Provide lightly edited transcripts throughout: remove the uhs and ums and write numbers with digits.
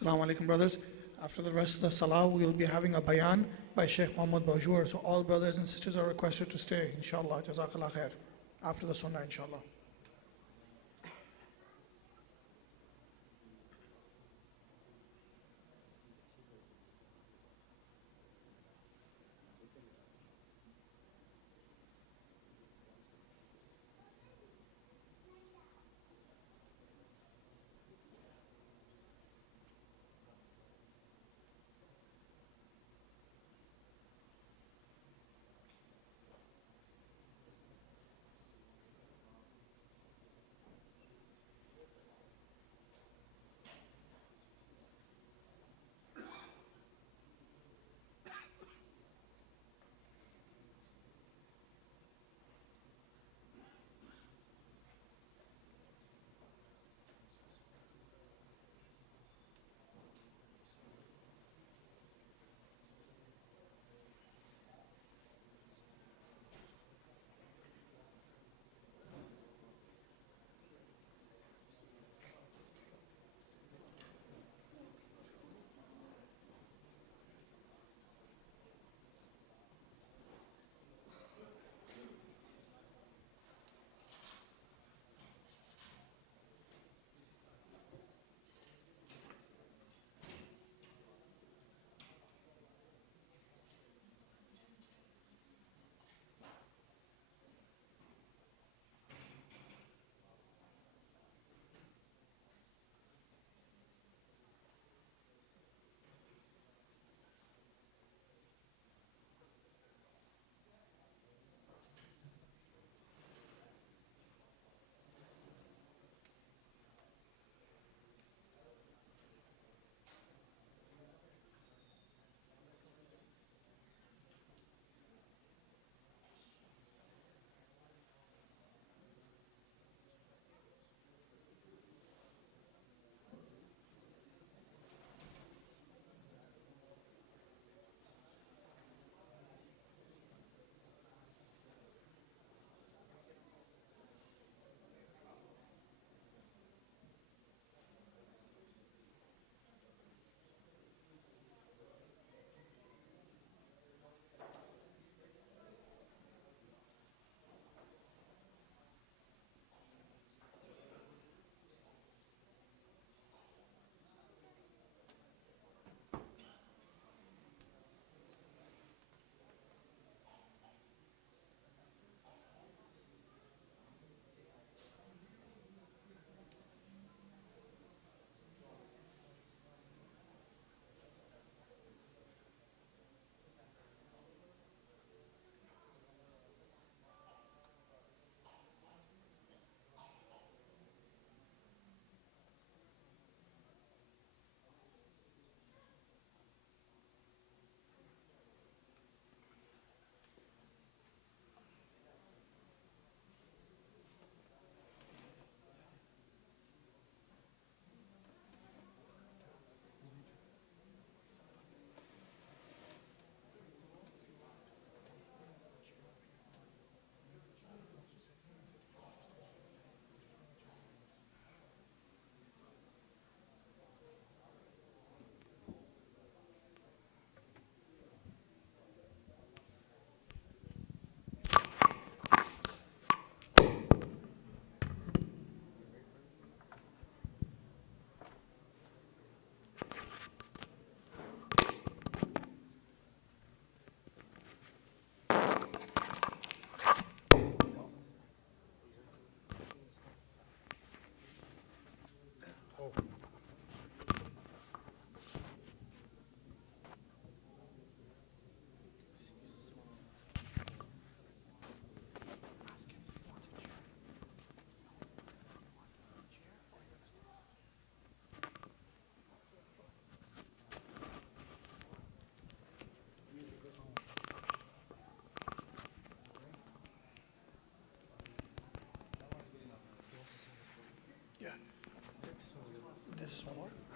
Assalamu alaikum, brothers. After the rest of the salah, we will be having a bayan by Sheikh Muhammad Bajour. So all brothers and sisters are requested to stay, inshallah. Jazakallah khair. After the sunnah, inshallah.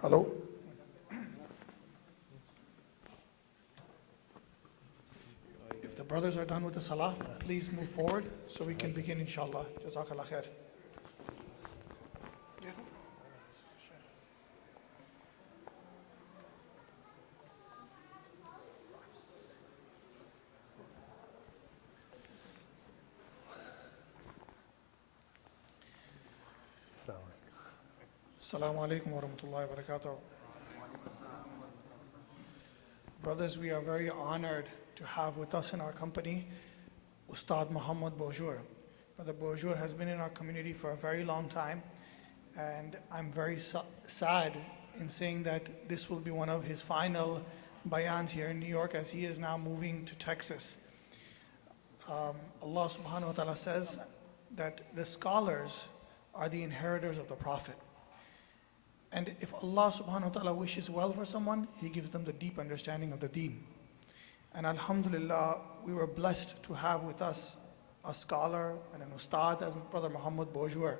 Hello? If the brothers are done with the salah, please move forward so we can begin, inshallah. Jazakallah khair. Assalamu alaikum wa rahmatullahi wa barakatuh. Brothers, we are very honored to have with us in our company Ustad Muhammad Bajour. Brother Bajour has been in our community for a very long time, and I'm very sad in saying that this will be one of his final bayans here in New York, as he is now moving to Texas. Allah subhanahu wa ta'ala says that the scholars are the inheritors of the Prophet. And if Allah subhanahu wa ta'ala wishes well for someone, He gives them the deep understanding of the deen. And alhamdulillah, we were blessed to have with us a scholar and an ustad as Brother Muhammad Bajour.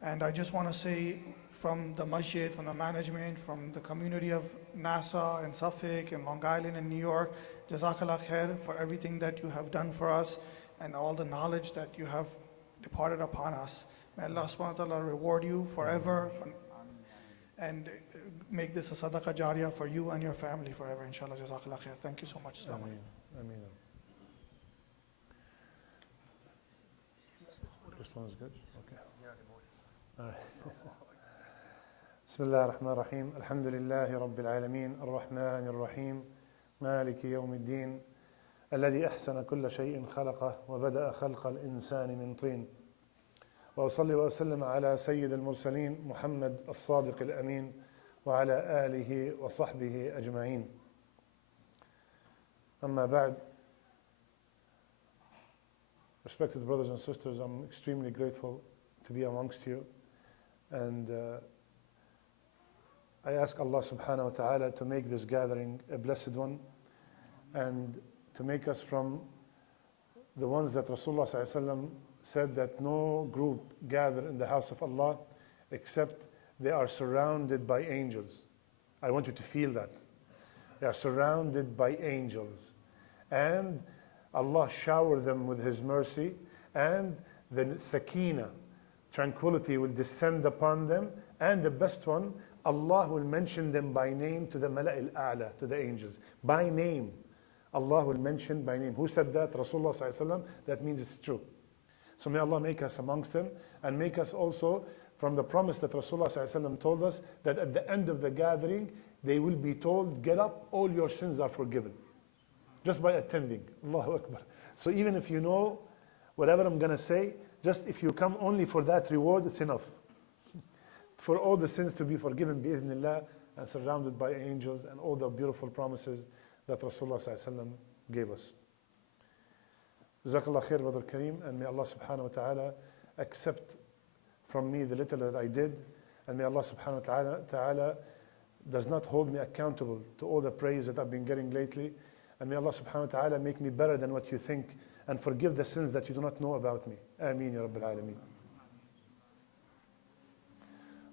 And I just want to say from the masjid, from the management, from the community of Nassau and Suffolk and Long Island and New York, Jazakallah khair for everything that you have done for us and all the knowledge that you have departed upon us. May Allah subhanahu wa ta'ala reward you forever and make this a sadaqah jariyah for you and your family forever, inshallah. Jazakallah khair. Thank you so much. Assalamu alaikum. Ameen. This one is good? Okay. All right. بسم الله الرحمن الرحيم الحمد لله رب العالمين الرحمن الرحيم مالك يوم الدين الذي أحسن كل شيء خلقه وبدأ خلق الإنسان من طين وأصلي وأسلم على سيد المرسلين محمد الصادق الأمين وعلى آله وصحبه أجمعين أما بعد. Respected brothers and sisters, I'm extremely grateful to be amongst you, and I ask Allah subhanahu wa ta'ala to make this gathering a blessed one and to make us from the ones that Rasulullah sallallahu alaihi wasallam said that no group gather in the house of Allah except they are surrounded by angels. I want you to feel that. They are surrounded by angels. And Allah shower them with His mercy, and the sakina, tranquility, will descend upon them. And the best one, Allah will mention them by name to the Mala'il A'la, to the angels. By name. Allah will mention by name. Who said that? Rasulullah sallallahu alaihi wasallam. That means it's true. So may Allah make us amongst them, and make us also from the promise that Rasulullah sallallahu alaihi wasallam told us, that at the end of the gathering, they will be told, get up, all your sins are forgiven. Just by attending. Allahu Akbar. So even if you know whatever I'm going to say, just if you come only for that reward, it's enough. For all the sins to be forgiven, bi'idhnillah, and surrounded by angels and all the beautiful promises that Rasulullah sallallahu alaihi wasallam gave us. Jazakallah khair, Brother Kareem, and may Allah subhanahu wa ta'ala accept from me the little that I did, and may Allah subhanahu wa ta'ala does not hold me accountable to all the praise that I've been getting lately, and may Allah subhanahu wa ta'ala make me better than what you think, and forgive the sins that you do not know about me. Ameen ya Rabbil Alameen.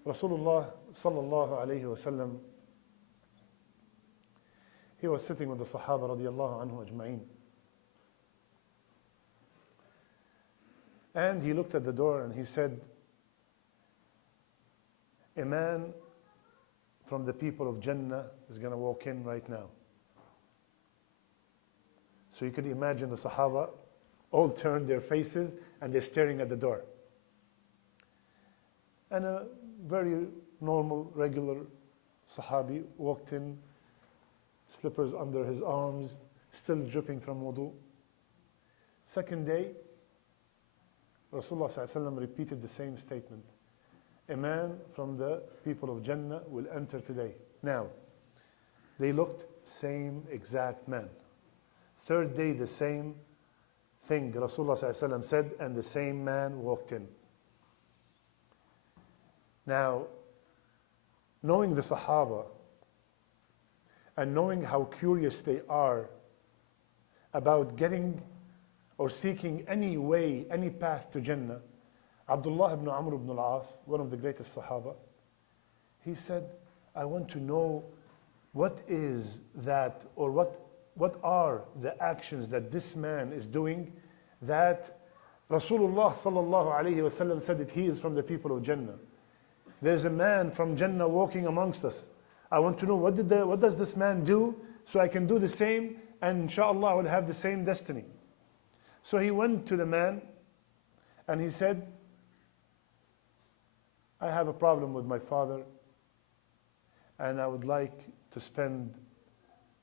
Rasulullah sallallahu alayhi wa sallam, he was sitting with the Sahaba radiallahu anhu ajma'in. And he looked at the door and he said, a man from the people of Jannah is going to walk in right now. So you can imagine the Sahaba all turned their faces and they're staring at the door. And a very normal, regular Sahabi walked in, slippers under his arms, still dripping from wudu. Second day, Rasulullah ﷺ repeated the same statement. A man from the people of Jannah will enter today. Now, they looked, same exact man. Third day, the same thing Rasulullah ﷺ said, and the same man walked in. Now, knowing the Sahaba and knowing how curious they are about getting or seeking any way, any path to Jannah, Abdullah ibn Amr ibn al-As, one of the greatest Sahaba, he said, I want to know what is that, or what are the actions that this man is doing that Rasulullah sallallahu alayhi wa sallam said that he is from the people of Jannah. There's a man from Jannah walking amongst us. I want to know what does this man do so I can do the same, and inshallah I will have the same destiny. So he went to the man and he said, I have a problem with my father, and I would like to spend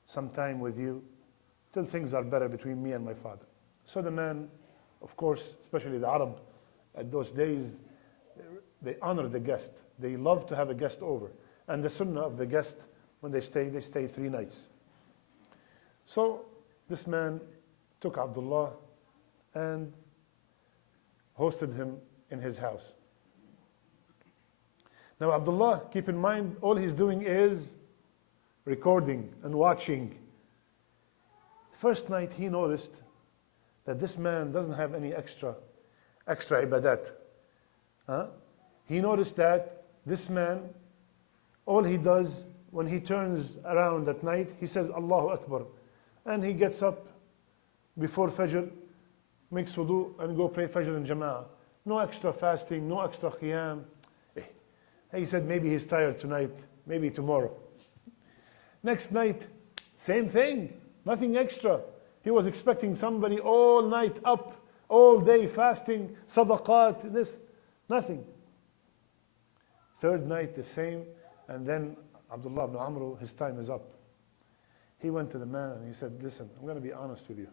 some time with you till things are better between me and my father. So the man, of course, especially the Arab at those days, they honor the guest. They love to have a guest over. And the sunnah of the guest, when they stay 3 nights. So this man took Abdullah and hosted him in his house. Now Abdullah, keep in mind, all he's doing is recording and watching. First night he noticed that this man doesn't have any extra ibadat. He noticed that this man, all he does when he turns around at night, he says Allahu Akbar. And he gets up before Fajr, makes wudu, and go pray Fajr in Jama'ah. No extra fasting, no extra qiyam. He said maybe he's tired tonight, maybe tomorrow. Next night, same thing, nothing extra. He was expecting somebody all night up, all day fasting, sadaqat, this, nothing. Third night, the same, and then Abdullah ibn Amr, his time is up. He went to the man and he said, listen, I'm going to be honest with you.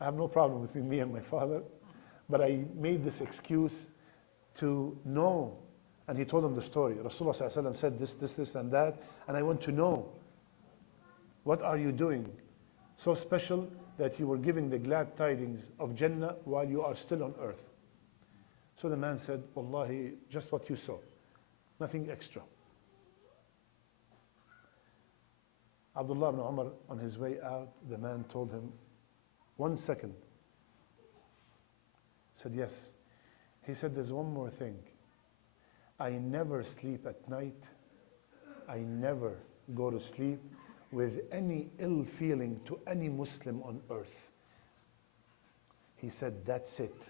I have no problem between me and my father, but I made this excuse to know. And he told him the story. Rasulullah ﷺ said this, and that, and I want to know, what are you doing so special that you were giving the glad tidings of Jannah while you are still on earth? So the man said, Wallahi, just what you saw, nothing extra. Abdullah ibn Umar, on his way out, the man told him, 1 second. He said, yes. He said, there's one more thing. I never sleep at night. I never go to sleep with any ill feeling to any Muslim on earth. He said, that's it.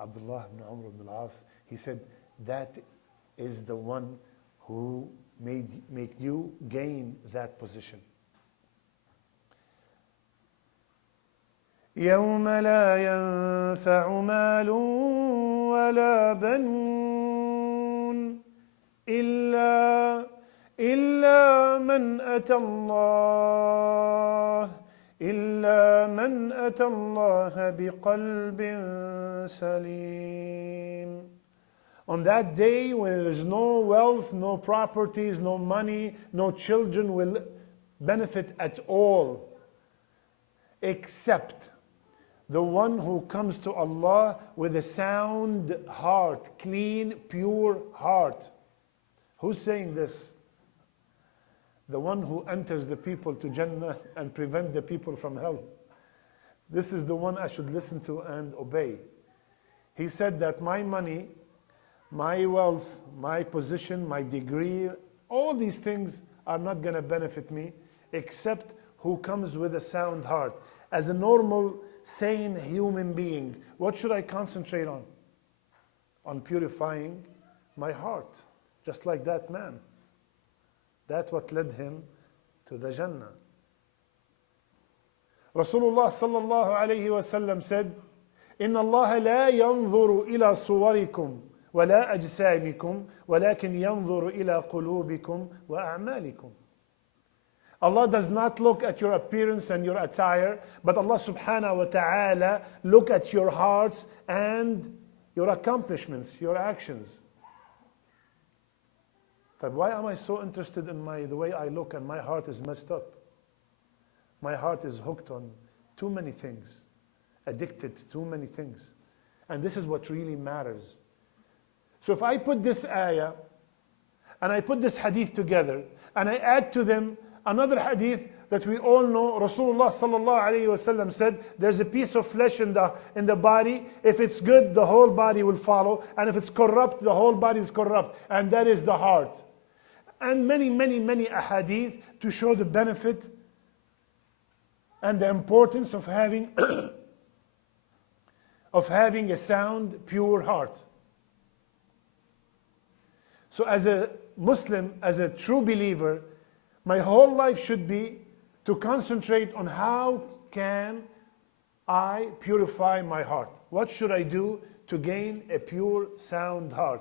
Abdullah ibn Amr ibn al-As, he said, that is the one who make you gain that position. يوم لا ينفع مال ولا بنون إلا من أتى الله بقلب سليم. On that day when there is no wealth, no properties, no money, no children will benefit at all, except the one who comes to Allah with a sound heart, clean, pure heart. Who's saying this? The one who enters the people to Jannah and prevent the people from hell. This is the one I should listen to and obey. He said that my money, my wealth, my position, my degree, all these things are not going to benefit me except who comes with a sound heart. As a normal, sane human being, what should I concentrate on? On purifying my heart, just like that man. That's what led him to the Jannah. Rasulullah sallallahu alayhi wa sallam said, إن الله لا ينظر إلى صوركم ولا أجسامكم ولكن ينظر إلى قلوبكم وأعمالكم. Allah does not look at your appearance and your attire, but Allah subhanahu wa ta'ala look at your hearts and your accomplishments, your actions. But why am I so interested in the way I look and my heart is messed up? My heart is hooked on too many things, addicted to too many things. And this is what really matters. So if I put this ayah and I put this hadith together and I add to them another hadith that we all know, Rasulullah sallallahu alayhi wa sallam said, there's a piece of flesh in the body. If it's good, the whole body will follow. And if it's corrupt, the whole body is corrupt. And that is the heart. And many ahadith to show the benefit and the importance of having a sound, pure heart. So as a Muslim, as a true believer, my whole life should be to concentrate on how can I purify my heart. What should I do to gain a pure, sound heart?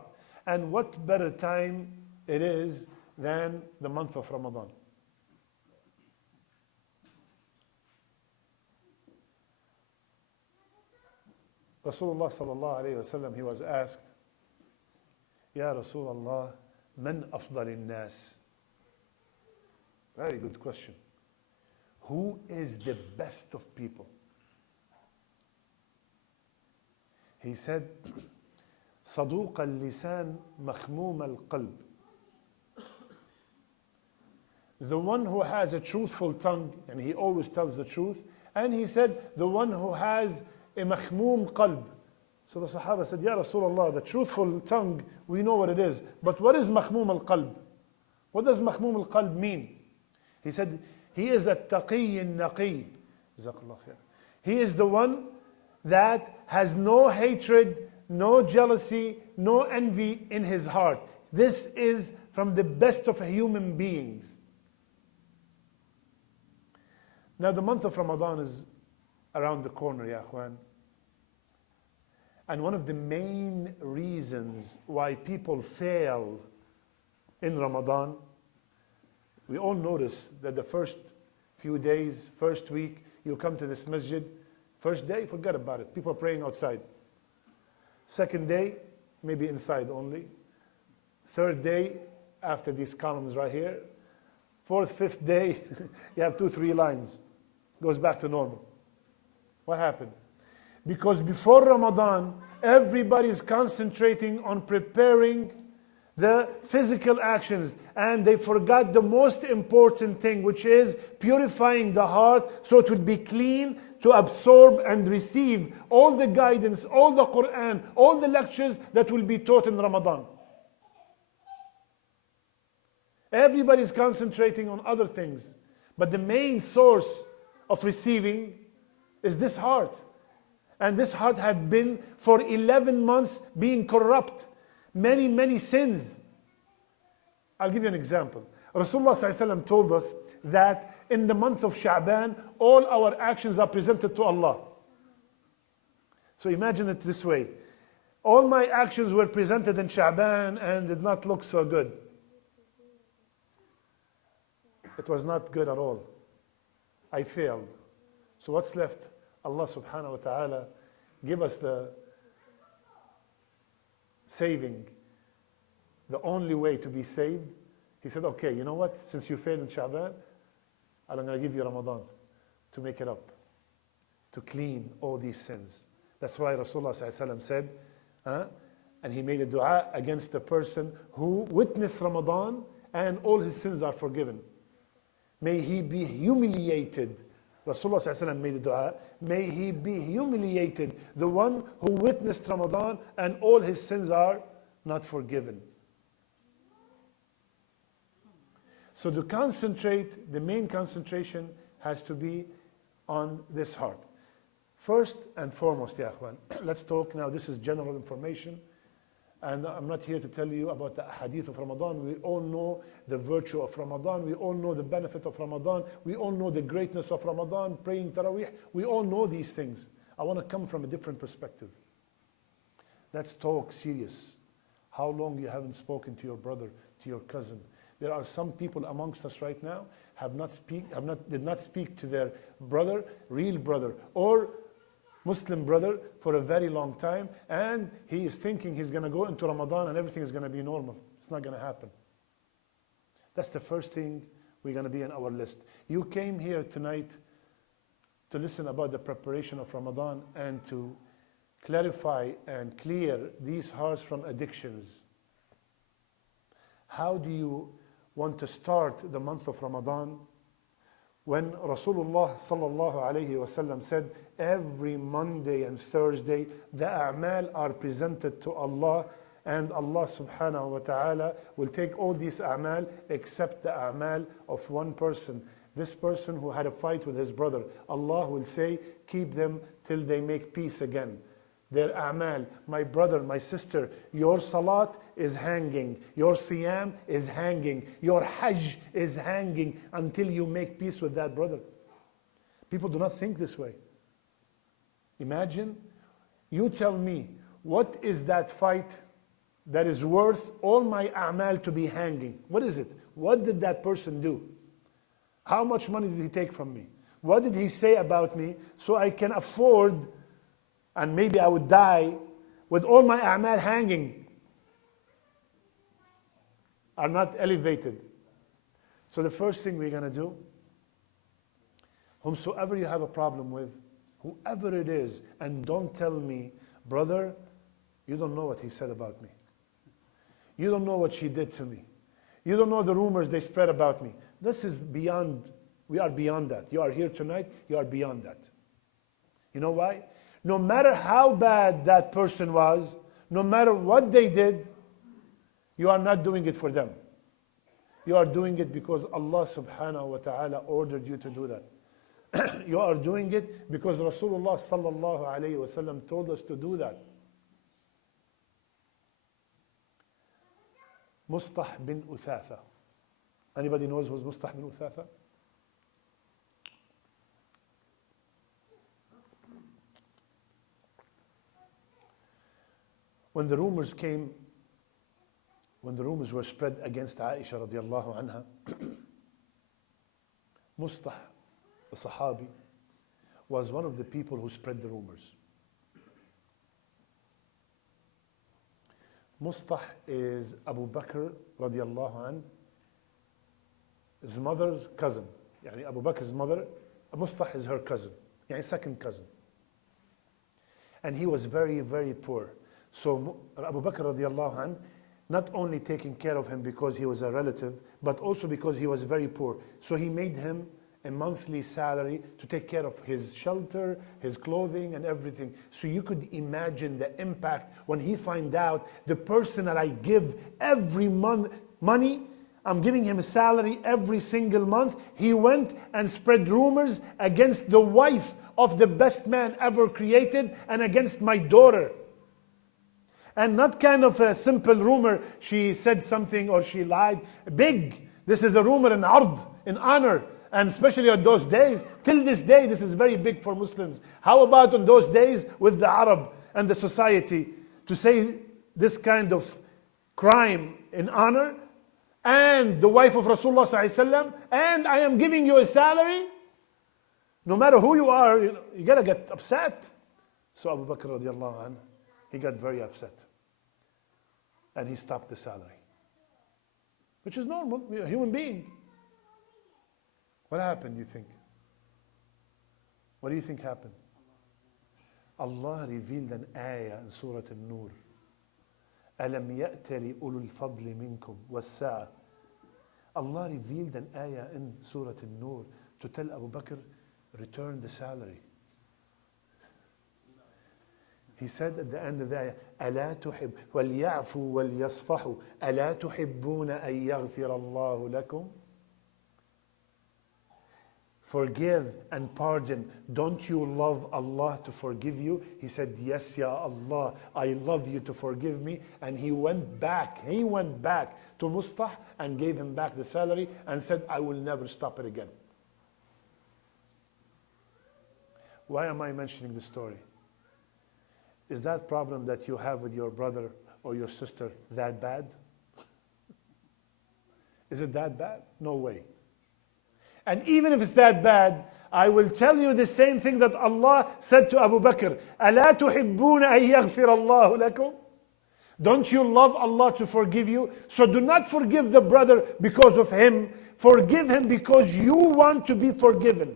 And what better time it is than the month of Ramadan? Rasulullah sallallahu alayhi wasallam, he was asked, Ya Rasulullah, man afdal nas? Very good question. Who is the best of people? He said, صدوق اللسان مخموم القلب. The one who has a truthful tongue, and he always tells the truth. And he said, the one who has a makhmoom qalb. So the Sahaba said, Ya Rasulullah, the truthful tongue, we know what it is. But what is makhmoom al-qalb? What does makhmoom al-qalb mean? He said, he is a taqi naqi. Jazakallah khair. He is the one that has no hatred, no jealousy, no envy in his heart. This is from the best of human beings. Now the month of Ramadan is around the corner, ya akhwan. And one of the main reasons why people fail in Ramadan, we all notice that the first few days, first week, you come to this masjid, first day, forget about it. People are praying outside. Second day, maybe inside only. Third day, after these columns right here. Fourth, fifth day, you have 2-3 lines. Goes back to normal. What happened? Because before Ramadan, everybody is concentrating on preparing the physical actions, and they forgot the most important thing, which is purifying the heart so it would be clean to absorb and receive all the guidance, all the Quran, all the lectures that will be taught in Ramadan. Everybody's concentrating on other things, but the main source of receiving is this heart. And this heart had been for 11 months being corrupt. Many sins. I'll give you an example. Rasulullah ﷺ told us that in the month of Sha'ban, all our actions are presented to Allah. So imagine it this way. All my actions were presented in Sha'ban and did not look so good. It was not good at all. I failed. So what's left? Allah subhanahu wa ta'ala give us the saving, the only way to be saved. He said, okay, you know what? Since you failed in Sha'ban, I'm going to give you Ramadan to make it up, to clean all these sins. That's why Rasulullah said, and he made a dua against the person who witnessed Ramadan and all his sins are forgiven. May he be humiliated. Rasulullah made a dua, may he be humiliated, the one who witnessed Ramadan and all his sins are not forgiven. So to concentrate, the main concentration has to be on this heart. First and foremost, ya akhwan, let's talk now, this is general information, and I'm not here to tell you about the hadith of Ramadan. We all know the virtue of Ramadan. We all know the benefit of Ramadan. We all know the greatness of Ramadan, praying Taraweeh. We all know these things. I want to come from a different perspective. Let's talk serious. How long you haven't spoken to your brother, to your cousin? There are some people amongst us right now did not speak to their brother, real brother, or Muslim brother for a very long time, and he is thinking he's going to go into Ramadan and everything is going to be normal. It's not going to happen. That's the first thing we're going to be on our list. You came here tonight to listen about the preparation of Ramadan and to clarify and clear these hearts from addictions. How do you want to start the month of Ramadan? When Rasulullah sallallahu alayhi wasallam said, every Monday and Thursday, the a'mal are presented to Allah, and Allah subhanahu wa ta'ala will take all these a'mal except the a'mal of one person. This person who had a fight with his brother, Allah will say, keep them till they make peace again. Their a'mal, my brother, my sister, your salat is hanging, your siyam is hanging, your hajj is hanging until you make peace with that brother. People do not think this way. Imagine, you tell me, what is that fight that is worth all my a'mal to be hanging? What is it? What did that person do? How much money did he take from me? What did he say about me so I can afford, and maybe I would die with all my a'mal hanging, are not elevated. So the first thing we're going to do, whomsoever you have a problem with, whoever it is, and don't tell me, brother, you don't know what he said about me. You don't know what she did to me. You don't know the rumors they spread about me. This is beyond, we are beyond that. You are here tonight, you are beyond that. You know why? No matter how bad that person was, no matter what they did, you are not doing it for them. You are doing it because Allah subhanahu wa ta'ala ordered you to do that. You are doing it because Rasulullah sallallahu alayhi wa sallam told us to do that. Mustah bin Uthatha. Anybody knows who's Mustah bin Uthatha? When the rumors came, when the rumors were spread against Aisha radiallahu anha, Mustah, a Sahabi, was one of the people who spread the rumors. Mustah is Abu Bakr radiallahu anh, his mother's cousin. Yani Abu Bakr's mother, Mustah is her cousin, yani second cousin. And he was very, very poor. So Abu Bakr radiallahu anh, not only taking care of him because he was a relative, but also because he was very poor. So he made him a monthly salary to take care of his shelter, his clothing, and everything. So you could imagine the impact when he find out the person that I give every month money, I'm giving him a salary every single month. He went and spread rumors against the wife of the best man ever created and against my daughter. And not kind of a simple rumor, she said something or she lied. Big. This is a rumor in ard, in honor. And especially on those days, till this day, this is very big for Muslims. How about on those days with the Arab and the society to say this kind of crime in honor, and the wife of Rasulullah sallallahu alaihi wasallam, and I am giving you a salary? No matter who you are, you gotta get upset. So Abu Bakr radiallahu anh, he got very upset. And he stopped the salary. Which is normal, we're a human being. What happened, you think? What do you think happened? Allah revealed an ayah in Surah An-Nur. أَلَمْ يَأْتَ لِأُولُو الْفَضْلِ مِنْكُمْ وَالسَّعَةِ. Allah revealed an ayah in Surah An-Nur to tell Abu Bakr, return the salary. He said at the end of the ayah, أَلَا تُحِبُّ وَلْيَعْفُوا وَلْيَصْفَحُوا أَلَا تُحِبُّونَ أَن يَغْفِرَ اللَّهُ لَكُمْ. Forgive and pardon. Don't you love Allah to forgive you? He said, yes, Ya Allah, I love you to forgive me. And he went back to Mustah and gave him back the salary and said, I will never stop it again. Why am I mentioning this story? Is that problem that you have with your brother or your sister that bad? Is it that bad? No way. And even if it's that bad, I will tell you the same thing that Allah said to Abu Bakr. أَلَا تُحِبُّونَ أَن يَغْفِرَ اللَّهُ لَكُمْ. Don't you love Allah to forgive you? So do not forgive the brother because of him. Forgive him because you want to be forgiven.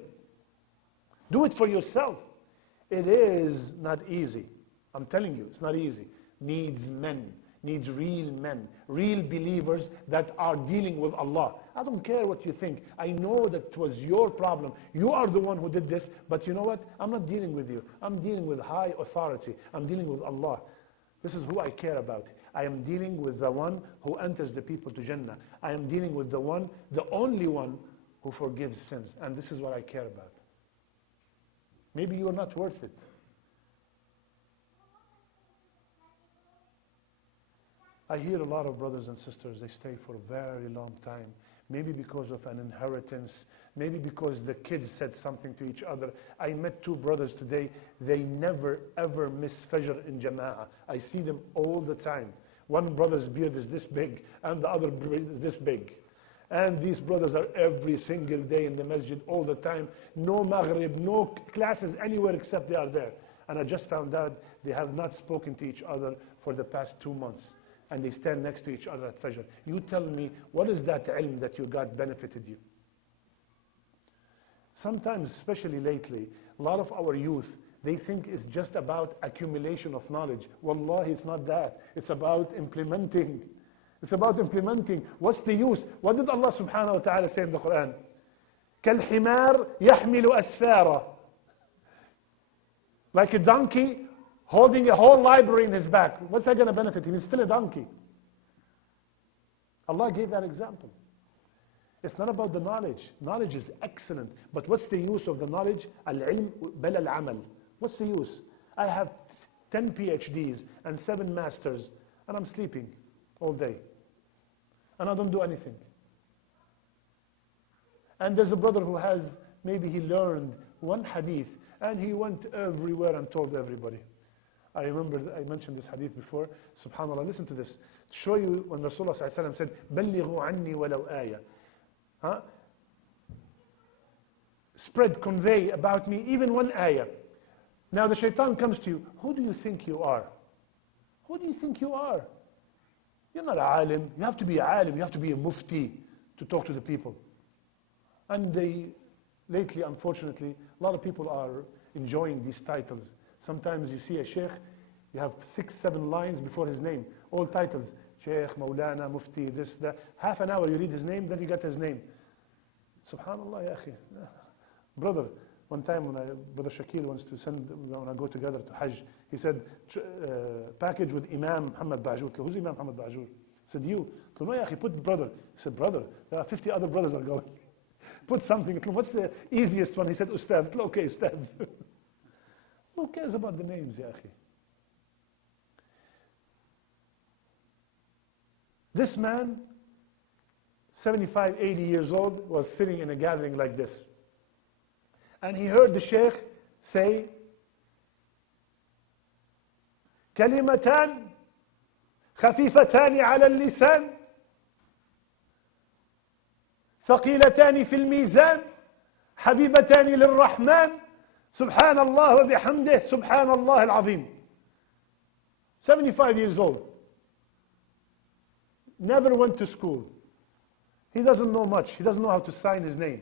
Do it for yourself. It is not easy. I'm telling you, it's not easy. Needs men, needs real men, real believers that are dealing with Allah. I don't care what you think. I know that it was your problem. You are the one who did this, but you know what? I'm not dealing with you. I'm dealing with high authority. I'm dealing with Allah. This is who I care about. I am dealing with the one who enters the people to Jannah. I am dealing with the one, the only one who forgives sins. And this is what I care about. Maybe you are not worth it. I hear a lot of brothers and sisters, they stay for a very long time. Maybe because of an inheritance, maybe because the kids said something to each other. I met two brothers today, they never ever miss Fajr in Jama'ah. I see them all the time. One brother's beard is this big, and the other beard is this big. And these brothers are every single day in the masjid all the time. No maghrib, no classes anywhere except they are there. And I just found out they have not spoken to each other for the past 2 months. And they stand next to each other at Fajr. You tell me, what is that ilm that you got benefited you? Sometimes, especially lately, a lot of our youth, they think it's just about accumulation of knowledge. Wallahi, it's not that. It's about implementing. It's about implementing. What's the use? What did Allah subhanahu wa ta'ala say in the Quran? كَالْحِمَارِ يَحْمِلُ أَسْفَارًا. Like a donkey holding a whole library in his back. What's that going to benefit him? He's still a donkey. Allah gave that example. It's not about the knowledge. Knowledge is excellent. But what's the use of the knowledge? Al-ilm bal al-amal. What's the use? I have 10 PhDs and 7 masters, and I'm sleeping all day. And I don't do anything. And there's a brother who has, maybe he learned one hadith, and he went everywhere and told everybody. I remember, I mentioned this hadith before. SubhanAllah, listen to this. To show you when Rasulullah said, بَلِّغُوا عَنِّي وَلَوْ آيَةً. Huh? Spread, convey about me even one ayah. Now the shaitan comes to you. Who do you think you are? Who do you think you are? You're not a alim. You have to be a alim. You have to be a mufti to talk to the people. And lately, unfortunately, a lot of people are enjoying these titles. Sometimes you see a sheikh, you have 6, 7 lines before his name. All titles. Sheikh, Maulana, Mufti, this, that. Half an hour you read his name, then you get his name. Subhanallah, ya akhi. Brother, one time when Brother Shakil wants to send, when I go together to Hajj, he said, package with Imam Muhammad Bajour. Who's Imam Muhammad Bajour? I said, you. I told him, no, ya akhi, put brother. He said, brother, there are 50 other brothers are going. Put something. What's the easiest one? He said, Ustad. Okay, Ustad. Who cares about the names, ya akhi? This man, 75, 80 years old, was sitting in a gathering like this. And he heard the sheikh say, كلمتان خفيفتان على اللسان ثقيلتان في الميزان حبيبتان للرحمن سبحان الله وبحمده سبحان الله العظيم. 75 years old. Never went to school. He doesn't know much. He doesn't know how to sign his name.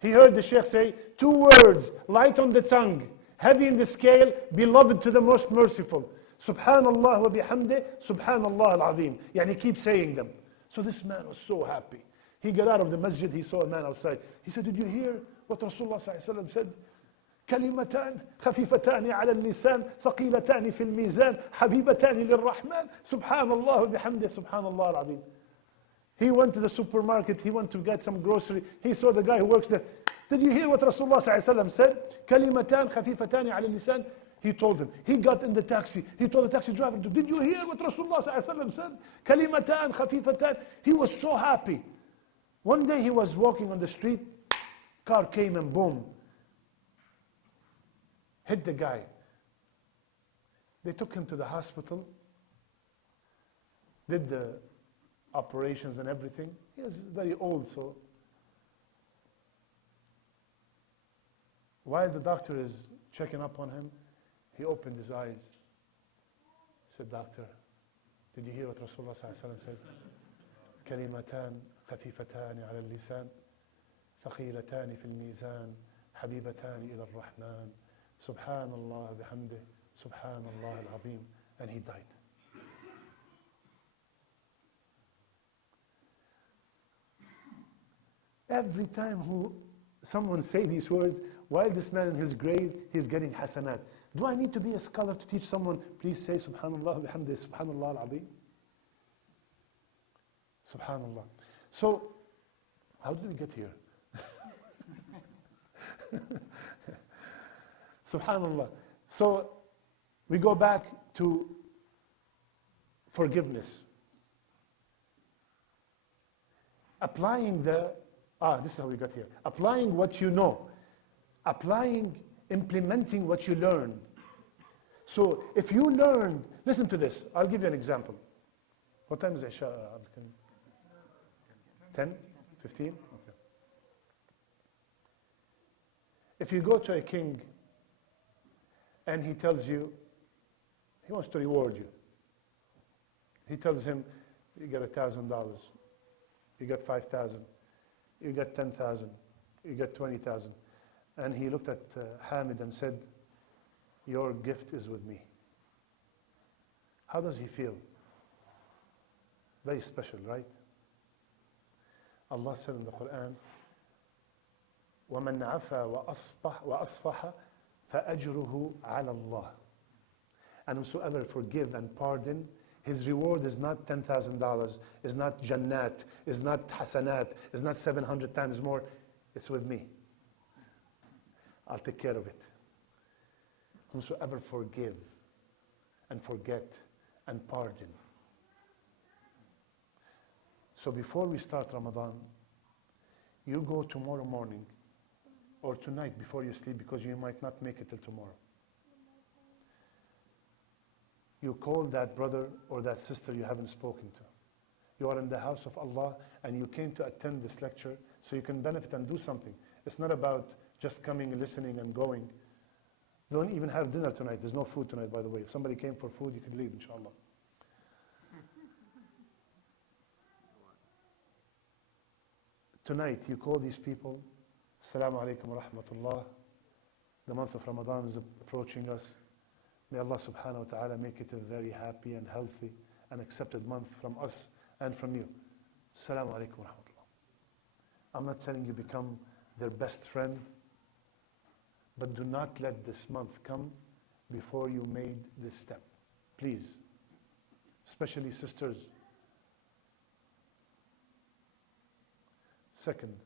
He heard the sheikh say, 2 words, light on the tongue, heavy in the scale, beloved to the most merciful. Subhanallah wa bihamdih, subhanallah al-azim. Yani keep saying them. So this man was so happy. He got out of the masjid, he saw a man outside. He said, did you hear what Rasulullah said? كلمتان خفيفتان على اللسان ثقيلتان في الميزان حبيبتان للرحمن سبحان الله وبحمده سبحان الله العظيم. He went to the supermarket, he went to get some grocery. He saw the guy who works there. Did you hear what Rasulullah said? كلمتان خفيفتان على اللسان. He told him. He got in the taxi. He told the taxi driver, did you hear what Rasulullah said? كلمتان خفيفتان. He was so happy. One day he was walking on the street, car came and boom, hit the guy. They took him to the hospital, did the operations and everything. He was very old, so while the doctor is checking up on him, he opened his eyes. He said, doctor, did you hear what Rasulullah said? كلمتان خفيفتان على اللسان ثقيلتان في الميزان حبيبتان إلى الرحمن سبحان الله بحمده سبحان الله العظيم. And he died. Every time someone say these words, while this man in his grave, he's getting hasanat. Do I need to be a scholar to teach someone, please say subhanallah bihamdih subhanallah al-azim? Subhanallah. So, how did we get here? Subhanallah. So, we go back to forgiveness. Applying this is how we got here. Applying what you know. Implementing what you learn. So if you learned, listen to this, I'll give you an example. What time is Isha? 10? 15? Okay. If you go to a king and he tells you, he wants to reward you. He tells him, you get $1,000, you got 5,000, you got 10,000, you got 20,000. And he looked at Hamid and said, your gift is with me. How does he feel? Very special, right? Allah said in the Quran, وَمَنْ عَفَى وَأَصْفَحَ فَأَجْرُهُ عَلَى اللَّهِ. And whosoever forgive and pardon, his reward is not $10,000, is not Jannat, is not Hasanat, is not 700 times more. It's with me. I'll take care of it. Whosoever forgive and forget and pardon. So before we start Ramadan, you go tomorrow morning or tonight before you sleep, because you might not make it till tomorrow. You call that brother or that sister you haven't spoken to. You are in the house of Allah and you came to attend this lecture so you can benefit and do something. It's not about just coming, listening, and going. Don't even have dinner tonight. There's no food tonight, by the way. If somebody came for food, you could leave, inshallah. Tonight, you call these people, Assalamu alaikum wa rahmatullah. The month of Ramadan is approaching us. May Allah subhanahu wa ta'ala make it a very happy and healthy and accepted month from us and from you. Assalamu alaikum wa rahmatullah. I'm not telling you become their best friend, but do not let this month come before you made this step. Please. Especially sisters. Second,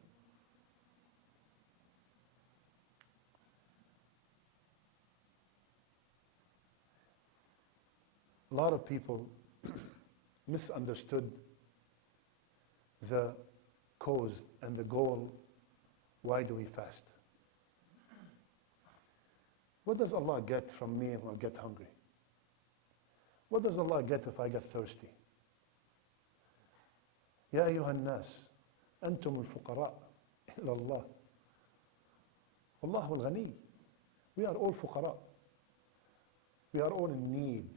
a lot of people misunderstood the cause and the goal. Why do we fast? What does Allah get from me when I get hungry? What does Allah get if I get thirsty? يا أيها الناس أنتم الفقراء إلى الله والله الغني. We are all fuqara. We are all in need,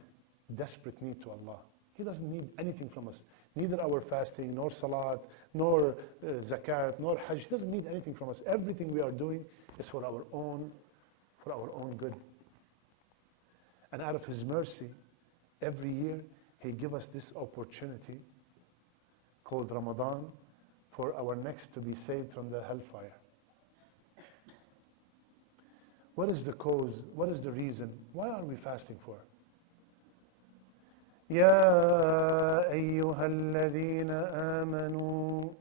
desperate need to Allah. He doesn't need anything from us. Neither our fasting, nor salat, nor zakat, nor hajj. He doesn't need anything from us. Everything we are doing is for our own good. And out of His mercy, every year He gives us this opportunity called Ramadan for our necks to be saved from the hellfire. What is the cause? What is the reason? Why are we fasting for? يا أيها الذين آمنوا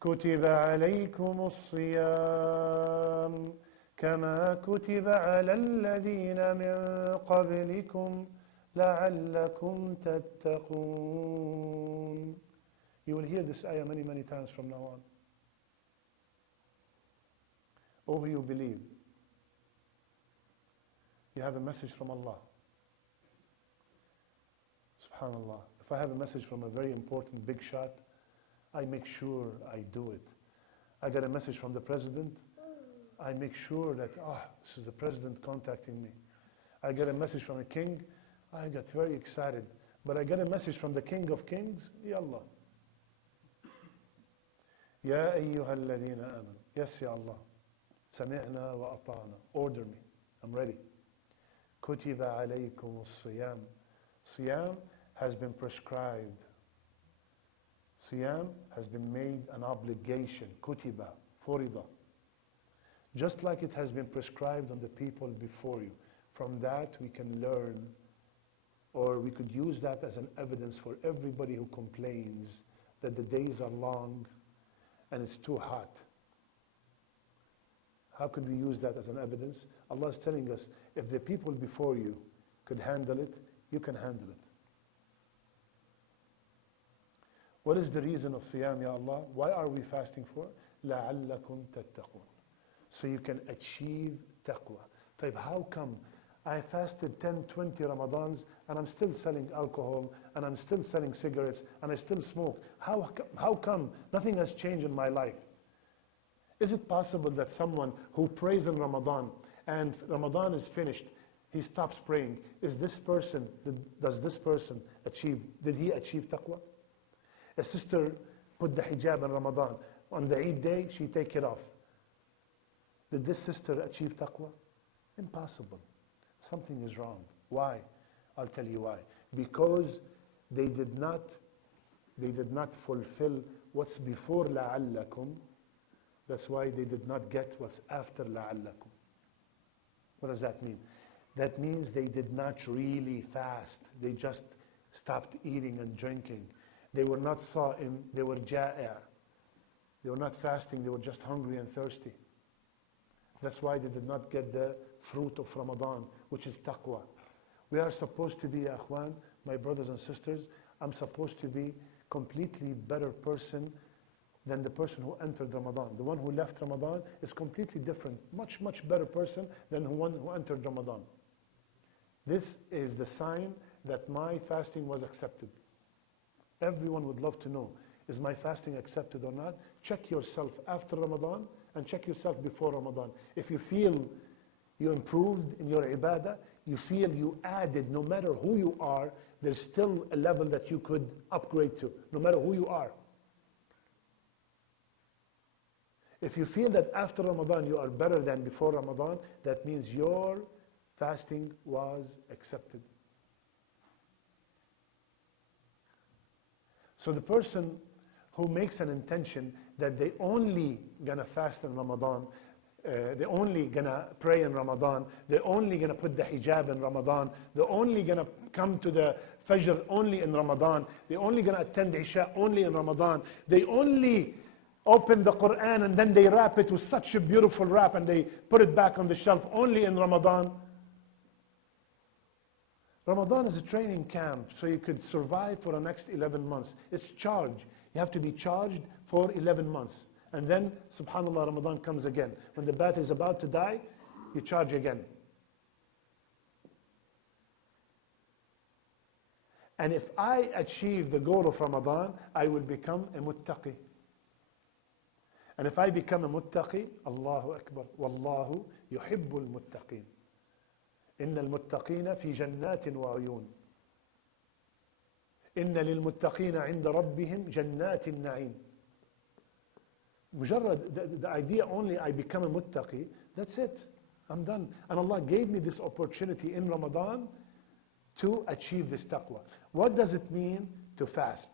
كتب عليكم الصيام كما كتب على الذين من قبلكم لعلكم تتقون. You will hear this ayah many, many times from now on. Oh, who you believe, you have a message from Allah. SubhanAllah. If I have a message from a very important big shot, I make sure I do it. I got a message from the president, I make sure that, this is the president contacting me. I get a message from a king, I get very excited. But I get a message from the King of Kings, Ya Allah. يا أيها الذين آمنوا. Yes, Ya Allah. سمعنا وأطعنا. Order me. I'm ready. كتب عليكم الصيام. Siyam has been prescribed. Siyam has been made an obligation. Kutiba, فرض. Just like it has been prescribed on the people before you. From that we can learn, or we could use that as an evidence for everybody who complains that the days are long and it's too hot. How could we use that as an evidence? Allah is telling us, if the people before you could handle it, you can handle it. What is the reason of Siyam, Ya Allah? Why are we fasting for? لَعَلَّكُمْ تَتَّقُونَ. So you can achieve taqwa. طيب, how come I fasted 10, 20 Ramadans and I'm still selling alcohol and I'm still selling cigarettes and I still smoke. How come nothing has changed in my life? Is it possible that someone who prays in Ramadan and Ramadan is finished, he stops praying? Does this person did he achieve taqwa? A sister put the hijab in Ramadan. On the Eid day, she take it off. Did this sister achieve taqwa? Impossible. Something is wrong. Why? I'll tell you why. Because they did not fulfill what's before la'allakum. That's why they did not get what's after la'allakum. What does that mean? That means they did not really fast. They just stopped eating and drinking. They were not sa'im, they were ja'i'. They were not fasting, they were just hungry and thirsty. That's why they did not get the fruit of Ramadan, which is taqwa. We are supposed to be, akhwan, my brothers and sisters, I'm supposed to be completely better person than the person who entered Ramadan. The one who left Ramadan is completely different, much, much better person than the one who entered Ramadan. This is the sign that my fasting was accepted. Everyone would love to know, is my fasting accepted or not? Check yourself after Ramadan and check yourself before Ramadan. If you feel you improved in your ibadah, you feel you added, no matter who you are, there's still a level that you could upgrade to, no matter who you are. If you feel that after Ramadan you are better than before Ramadan, that means your fasting was accepted. So the person who makes an intention that they only gonna fast in Ramadan, they're only gonna pray in Ramadan, they're only gonna put the hijab in Ramadan, they're only gonna come to the Fajr only in Ramadan, they're only gonna attend Isha only in Ramadan, they only open the Quran and then they wrap it with such a beautiful wrap and they put it back on the shelf only in Ramadan. Ramadan is a training camp, so you could survive for the next 11 months. It's charged. You have to be charged for 11 months. And then, subhanAllah, Ramadan comes again. When the battery is about to die, you charge again. And if I achieve the goal of Ramadan, I will become a muttaqi. And if I become a muttaqi, Allahu Akbar, Wallahu yuhibbul muttaqin. إن المتقين في جنات وعيون إن للمتقين عند ربهم جنات النعيم. مجرد the idea only I become a muttaqi, that's it. I'm done. And Allah gave me this opportunity in Ramadan to achieve this taqwa. What does it mean to fast?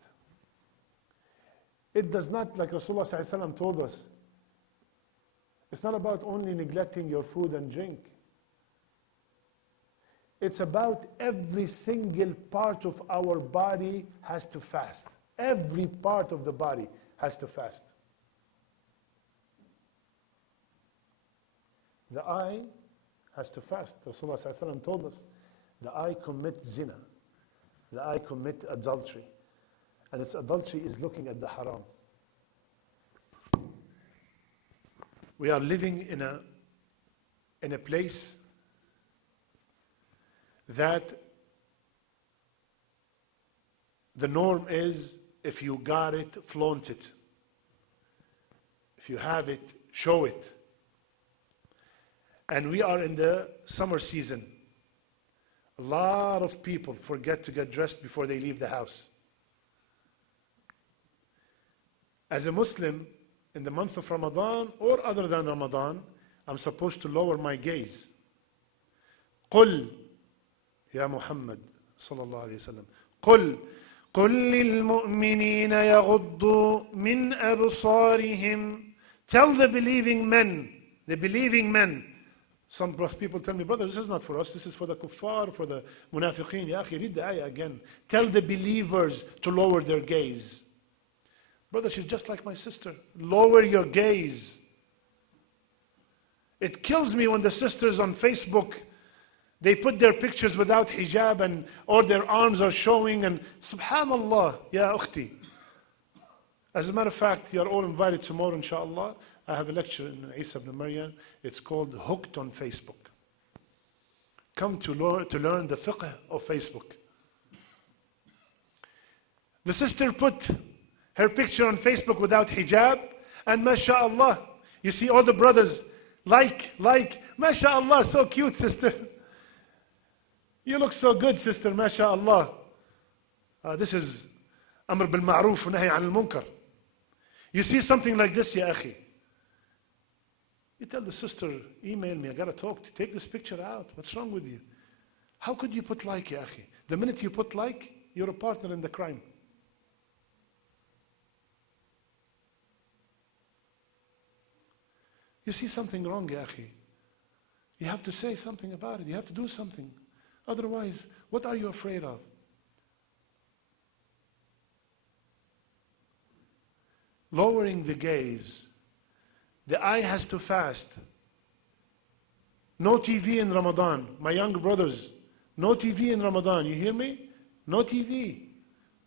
It does not, like Rasulullah ﷺ told us, it's not about only neglecting your food and drink. It's about every single part of our body has to fast. Every part of the body has to fast. The eye has to fast. Rasulullah ﷺ told us, the eye commits zina. The eye commits adultery. And its adultery is looking at the haram. We are living in a place that the norm is, if you got it, flaunt it. If you have it, show it. And we are in the summer season. A lot of people forget to get dressed before they leave the house. As a Muslim, in the month of Ramadan or other than Ramadan, I'm supposed to lower my gaze. قل يا محمد صلى الله عليه وسلم قل للمؤمنين يغضوا من أبصارهم. Tell the believing men. Some people tell me, brother, this is not for us, this is for the kuffar, for the munafiqeen. Ya akhi, read the ayah again. Tell the believers to lower their gaze. Brother, she's just like my sister. Lower your gaze. It kills me when the sisters on Facebook, they put their pictures without hijab or their arms are showing, and subhanallah, ya ukhti. As a matter of fact, you are all invited tomorrow, inshallah. I have a lecture in Isa ibn Maryam. It's called Hooked on Facebook. come to learn the fiqh of Facebook. The sister put her picture on Facebook without hijab, and mashallah, you see all the brothers like, mashallah, so cute, sister. You look so good, sister, mashallah. This is amr bil ma'roof wa nahy an al munkar. You see something like this, ya akhi. You tell the sister, email me, I gotta talk, take this picture out. What's wrong with you? How could you put like, ya akhi? The minute you put like, you're a partner in the crime. You see something wrong, ya akhi. You have to say something about it. You have to do something. Otherwise, what are you afraid of? Lowering the gaze. The eye has to fast. No TV in Ramadan. My young brothers, no TV in Ramadan. You hear me? No TV.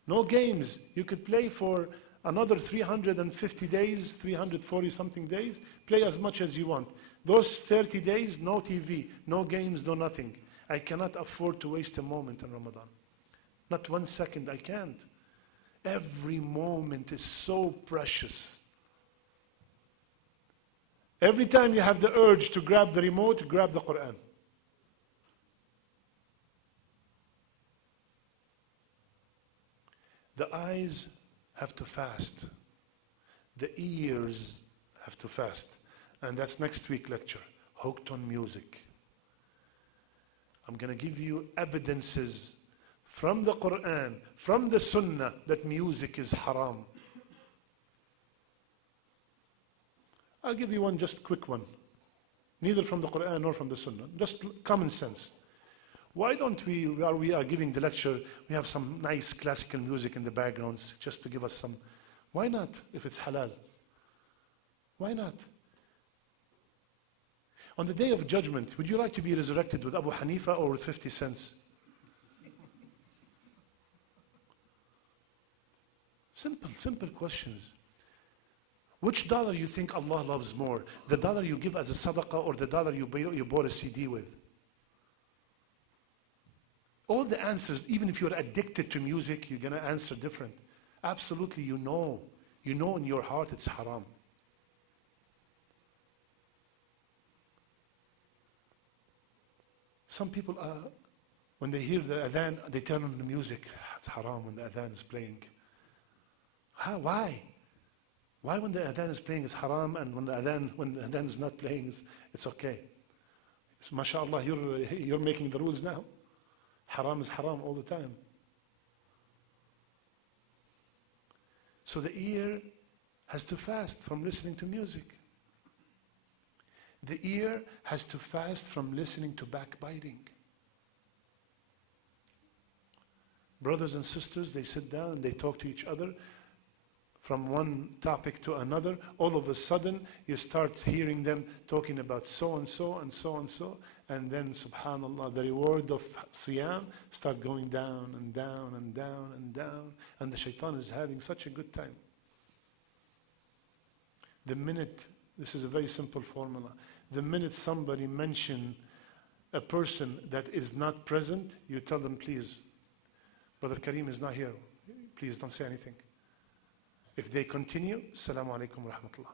No games. You could play for another 350 days, 340 something days. Play as much as you want. Those 30 days, no TV, no games, no nothing. I cannot afford to waste a moment in Ramadan. Not 1 second, I can't. Every moment is so precious. Every time you have the urge to grab the remote, grab the Quran. The eyes have to fast. The ears have to fast. And that's next week's lecture, Hooked on Music. I'm going to give you evidences from the Quran, from the Sunnah, that music is haram. I'll give you one just quick one. Neither from the Quran nor from the Sunnah. Just common sense. Why don't we, while we are giving the lecture, we have some nice classical music in the backgrounds just to give us some. Why not, if it's halal? Why not? On the day of judgment, would you like to be resurrected with Abu Hanifa or with 50 cents? Simple questions. Which dollar you think Allah loves more? The dollar you give as a sadaqah or the dollar you bought a CD with? All the answers, even if you're addicted to music, you're going to answer different. Absolutely, you know in your heart it's haram. Some people, when they hear the adhan, they turn on the music. It's haram when the adhan is playing. Why? Why when the adhan is playing it's haram, and when the adhan is not playing it's okay? So, MashaAllah, you're making the rules now. Haram is haram all the time. So the ear has to fast from listening to music. The ear has to fast from listening to backbiting. Brothers and sisters, they sit down and they talk to each other from one topic to another. All of a sudden, you start hearing them talking about so and so and so and so. And then, subhanAllah, the reward of siyam start going down and down and down and down. And the shaitan is having such a good time. The minute, this is a very simple formula, the minute somebody mention a person that is not present, you tell them, please, Brother Kareem is not here. Please don't say anything. If they continue, Assalamu alaikum wa rahmatullah.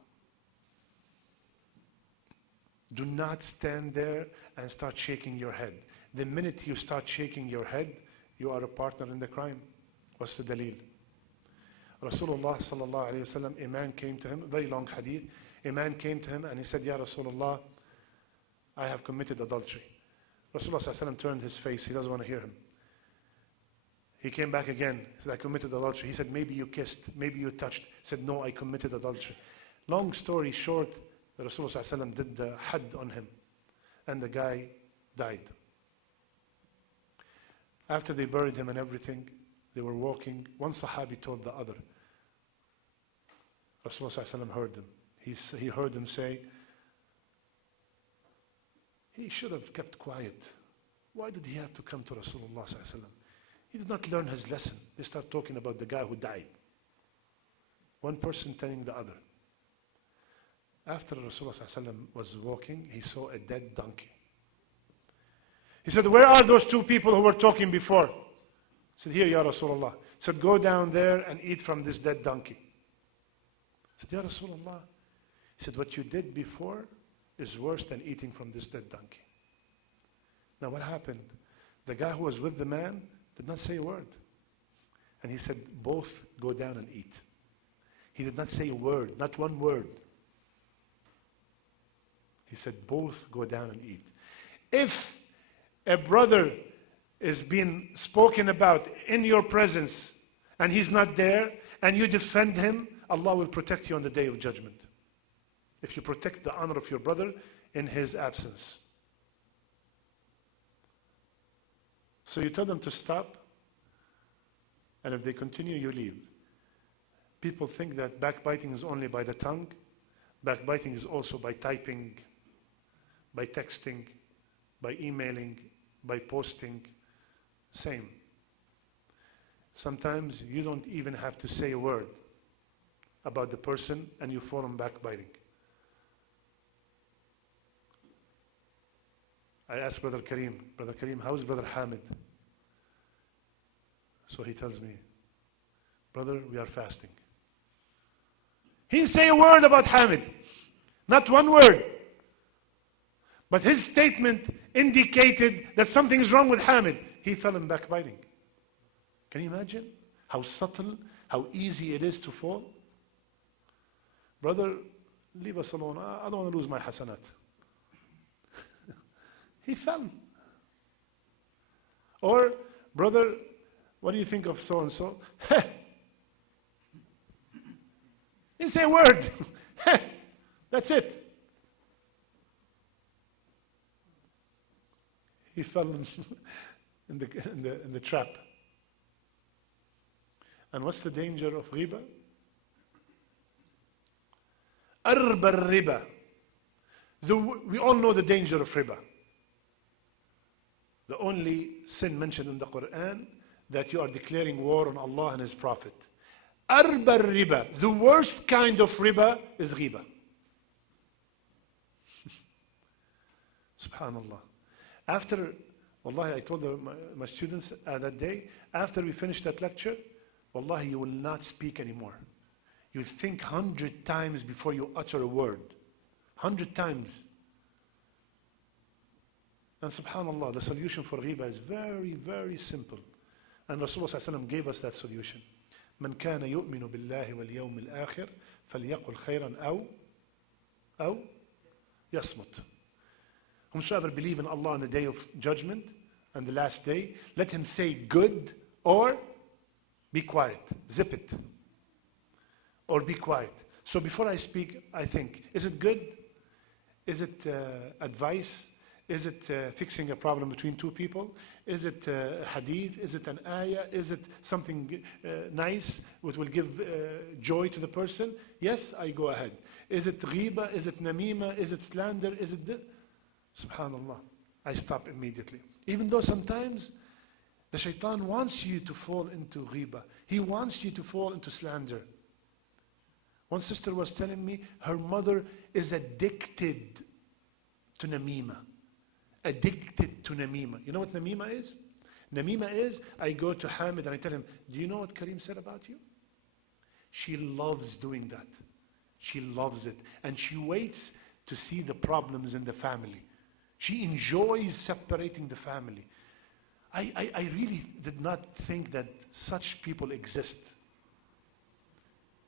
Do not stand there and start shaking your head. The minute you start shaking your head, you are a partner in the crime. What's the dalil? Rasulullah sallallahu alayhi wa sallam, a man came to him, very long hadith. A man came to him and he said, Ya Rasulullah, I have committed adultery. Rasulullah sallallahu alayhi wa sallam turned his face. He doesn't want to hear him. He came back again. He said, I committed adultery. He said, maybe you kissed, maybe you touched. He said, no, I committed adultery. Long story short, the Rasulullah sallallahu alayhi wa sallam did the had on him. And the guy died. After they buried him and everything, they were walking. One Sahabi told the other. Rasulullah sallallahu alayhi wa sallam heard them. He heard them say, he should have kept quiet. Why did he have to come to Rasulullah sallallahu alayhi wa sallam? He did not learn his lesson. They start talking about the guy who died. One person telling the other. After Rasulullah sallallahu alayhi wa sallam was walking, he saw a dead donkey. He said, where are those two people who were talking before? He said, here, Ya Rasulullah. He said, go down there and eat from this dead donkey. He said, Ya Rasulullah. He said, what you did before is worse than eating from this dead donkey. Now what happened? The guy who was with the man did not say a word. And he said, both go down and eat. He did not say a word, not one word. He said, both go down and eat. If a brother is being spoken about in your presence and he's not there and you defend him, Allah will protect you on the day of judgment. If you protect the honor of your brother in his absence. So you tell them to stop, and if they continue, you leave. People think that backbiting is only by the tongue. Backbiting is also by typing, by texting, by emailing, by posting. Same. Sometimes you don't even have to say a word about the person and you fall on backbiting. I asked Brother Kareem, how is Brother Hamid? So he tells me, brother, we are fasting. He didn't say a word about Hamid. Not one word. But his statement indicated that something is wrong with Hamid. He fell in backbiting. Can you imagine how subtle, how easy it is to fall? Brother, leave us alone. I don't want to lose my hasanat. He fell. Or, brother, what do you think of so-and-so? He didn't say a word. That's it. He fell in the trap. And what's the danger of riba? Arba riba. We all know the danger of riba. The only sin mentioned in the Quran that you are declaring war on Allah and His Prophet. Arba riba. The worst kind of riba is riba. Subhanallah. After, wallahi, I told my students that day, after we finished that lecture, wallahi, you will not speak anymore. You think 100 times before you utter a word. 100 times. And subhanallah, the solution for ghiba is very, very simple. And Rasulullah ﷺ gave us that solution. من كان يؤمن بالله واليوم الآخر فليقل خيرا أو يصمت. Whomsoever believe in Allah on the day of judgment and the last day, let him say good or be quiet. Zip it. Or be quiet. So before I speak, I think, is it good? Is it advice? Is it fixing a problem between two people? Is it hadith? Is it an ayah? Is it something nice which will give joy to the person? Yes, I go ahead. Is it ghiba? Is it namima? Is it slander? Is it Subhanallah. I stop immediately. Even though sometimes the shaitan wants you to fall into ghiba. He wants you to fall into slander. One sister was telling me her mother is addicted to namima. Addicted to namima. You know what namima is? Namima is, I go to Hamid and I tell him, do you know what Kareem said about you? She loves doing that. She loves it. And she waits to see the problems in the family. She enjoys separating the family. I really did not think that such people exist.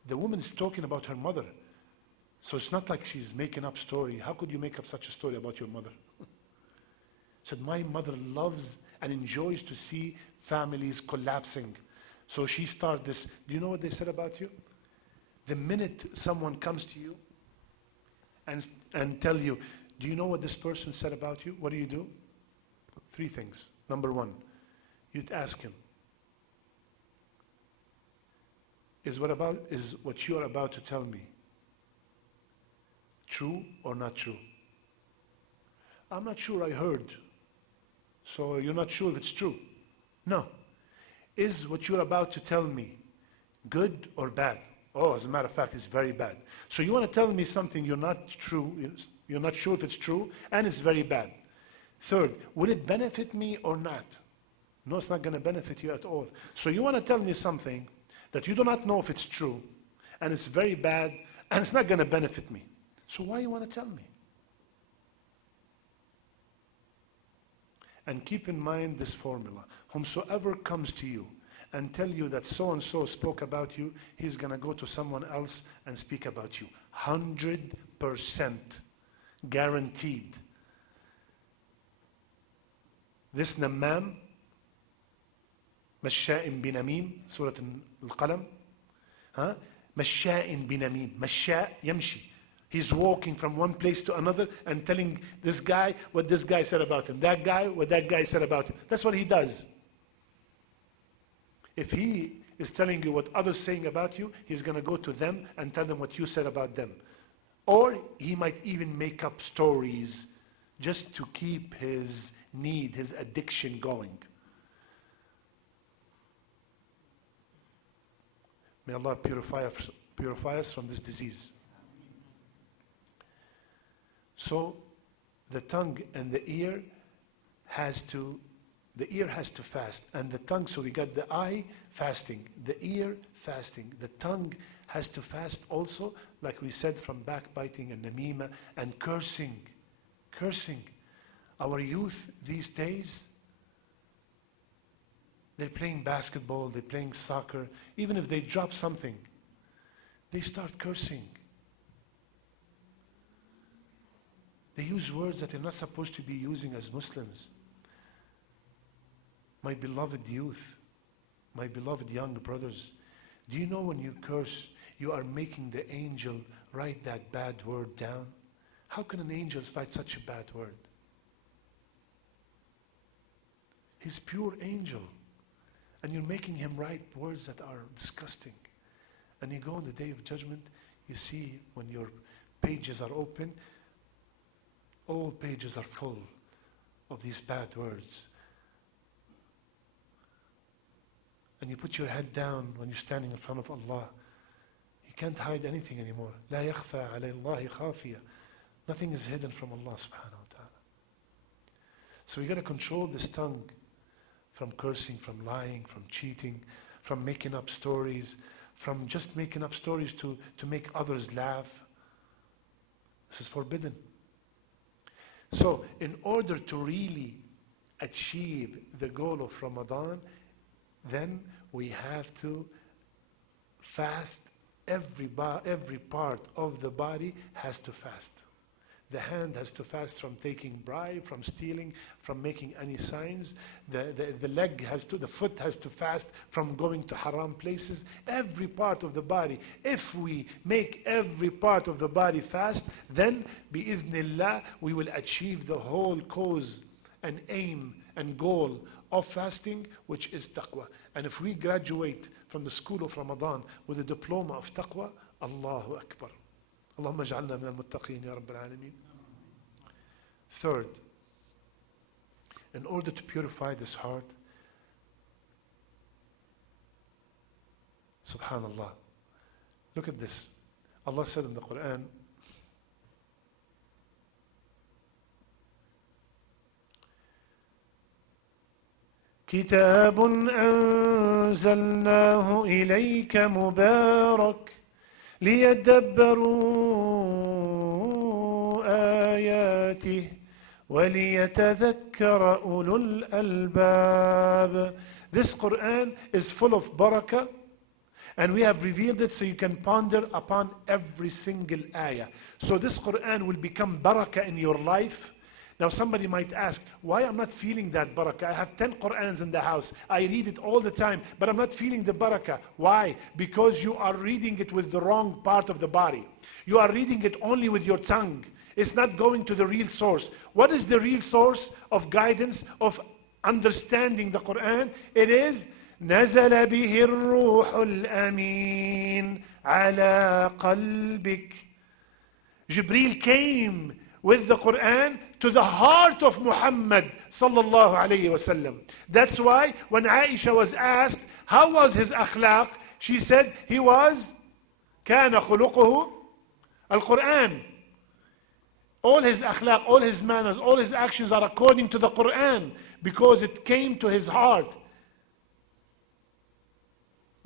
The woman is talking about her mother. So it's not like she's making up story. How could you make up such a story about your mother? Said, my mother loves and enjoys to see families collapsing. So she started this. Do you know what they said about you? The minute someone comes to you and tell you, do you know what this person said about you? What do? 3 things. Number 1, you'd ask him, is what you are about to tell me true or not true? I'm not sure, I heard. So you're not sure if it's true? No. Is what you're about to tell me good or bad? Oh, as a matter of fact, it's very bad. So you want to tell me something you're not sure if it's true, and it's very bad. Third, will it benefit me or not? No, it's not going to benefit you at all. So you want to tell me something that you do not know if it's true, and it's very bad, and it's not going to benefit me. So why you want to tell me? And keep in mind this formula. Whomsoever comes to you and tell you that so-and-so spoke about you, he's going to go to someone else and speak about you. 100% guaranteed. This namam, مشاء بنميم, سورة القلم, مشاء بنميم, مشاء يمشي. He's walking from one place to another and telling this guy what this guy said about him, that guy what that guy said about him. That's what he does. If he is telling you what others saying about you, he's going to go to them and tell them what you said about them. Or he might even make up stories just to keep his need, his addiction going. May Allah purify us from this disease. So the tongue and the ear has to fast, and the tongue, so we got the eye fasting, the ear fasting, the tongue has to fast also, like we said, from backbiting and namima and cursing. Our youth these days, they're playing basketball, they're playing soccer, even if they drop something, they start cursing. They use words that they're not supposed to be using as Muslims. My beloved youth, my beloved young brothers, do you know when you curse, you are making the angel write that bad word down? How can an angel write such a bad word? He's pure angel. And you're making him write words that are disgusting. And you go on the day of judgment, you see when your pages are open, all pages are full of these bad words. And you put your head down when you're standing in front of Allah. You can't hide anything anymore. لا يخفى على الله خافية. Nothing is hidden from Allah subhanahu wa ta'ala. So we got to control this tongue from cursing, from lying, from cheating, from making up stories, from just making up stories to make others laugh. This is forbidden. So in order to really achieve the goal of Ramadan, then we have to fast. Every part of the body has to fast. The hand has to fast from taking bribe, from stealing, from making any signs. The foot has to fast from going to haram places. Every part of the body. If we make every part of the body fast, then bi'idhnillah, we will achieve the whole cause and aim and goal of fasting, which is taqwa. And if we graduate from the school of Ramadan with a diploma of taqwa, Allahu Akbar. اللهم اجعلنا من المتقين يا رب العالمين. Third, in order to purify this heart, subhanallah, look at this. Allah said in the Quran, كتاب أنزلناه إليك مبارك ليدبروا آياته وَلِيَتَذَكَّرَ أُولُو الْأَلْبَابِ. This Quran is full of barakah, and we have revealed it so you can ponder upon every single ayah. So this Quran will become barakah in your life. Now somebody might ask, why I'm not feeling that barakah? I have 10 Qurans in the house. I read it all the time, but I'm not feeling the barakah. Why? Because you are reading it with the wrong part of the body. You are reading it only with your tongue. It's not going to the real source. What is the real source of guidance, of understanding the Quran? It is نزل به الروح الأمين على قلبك. Jibreel came with the Quran to the heart of Muhammad sallallahu alayhi wasallam. That's why when Aisha was asked, how was his akhlaq? She said, كان خلقه القرآن. All his akhlaq, all his manners, all his actions are according to the Quran because it came to his heart.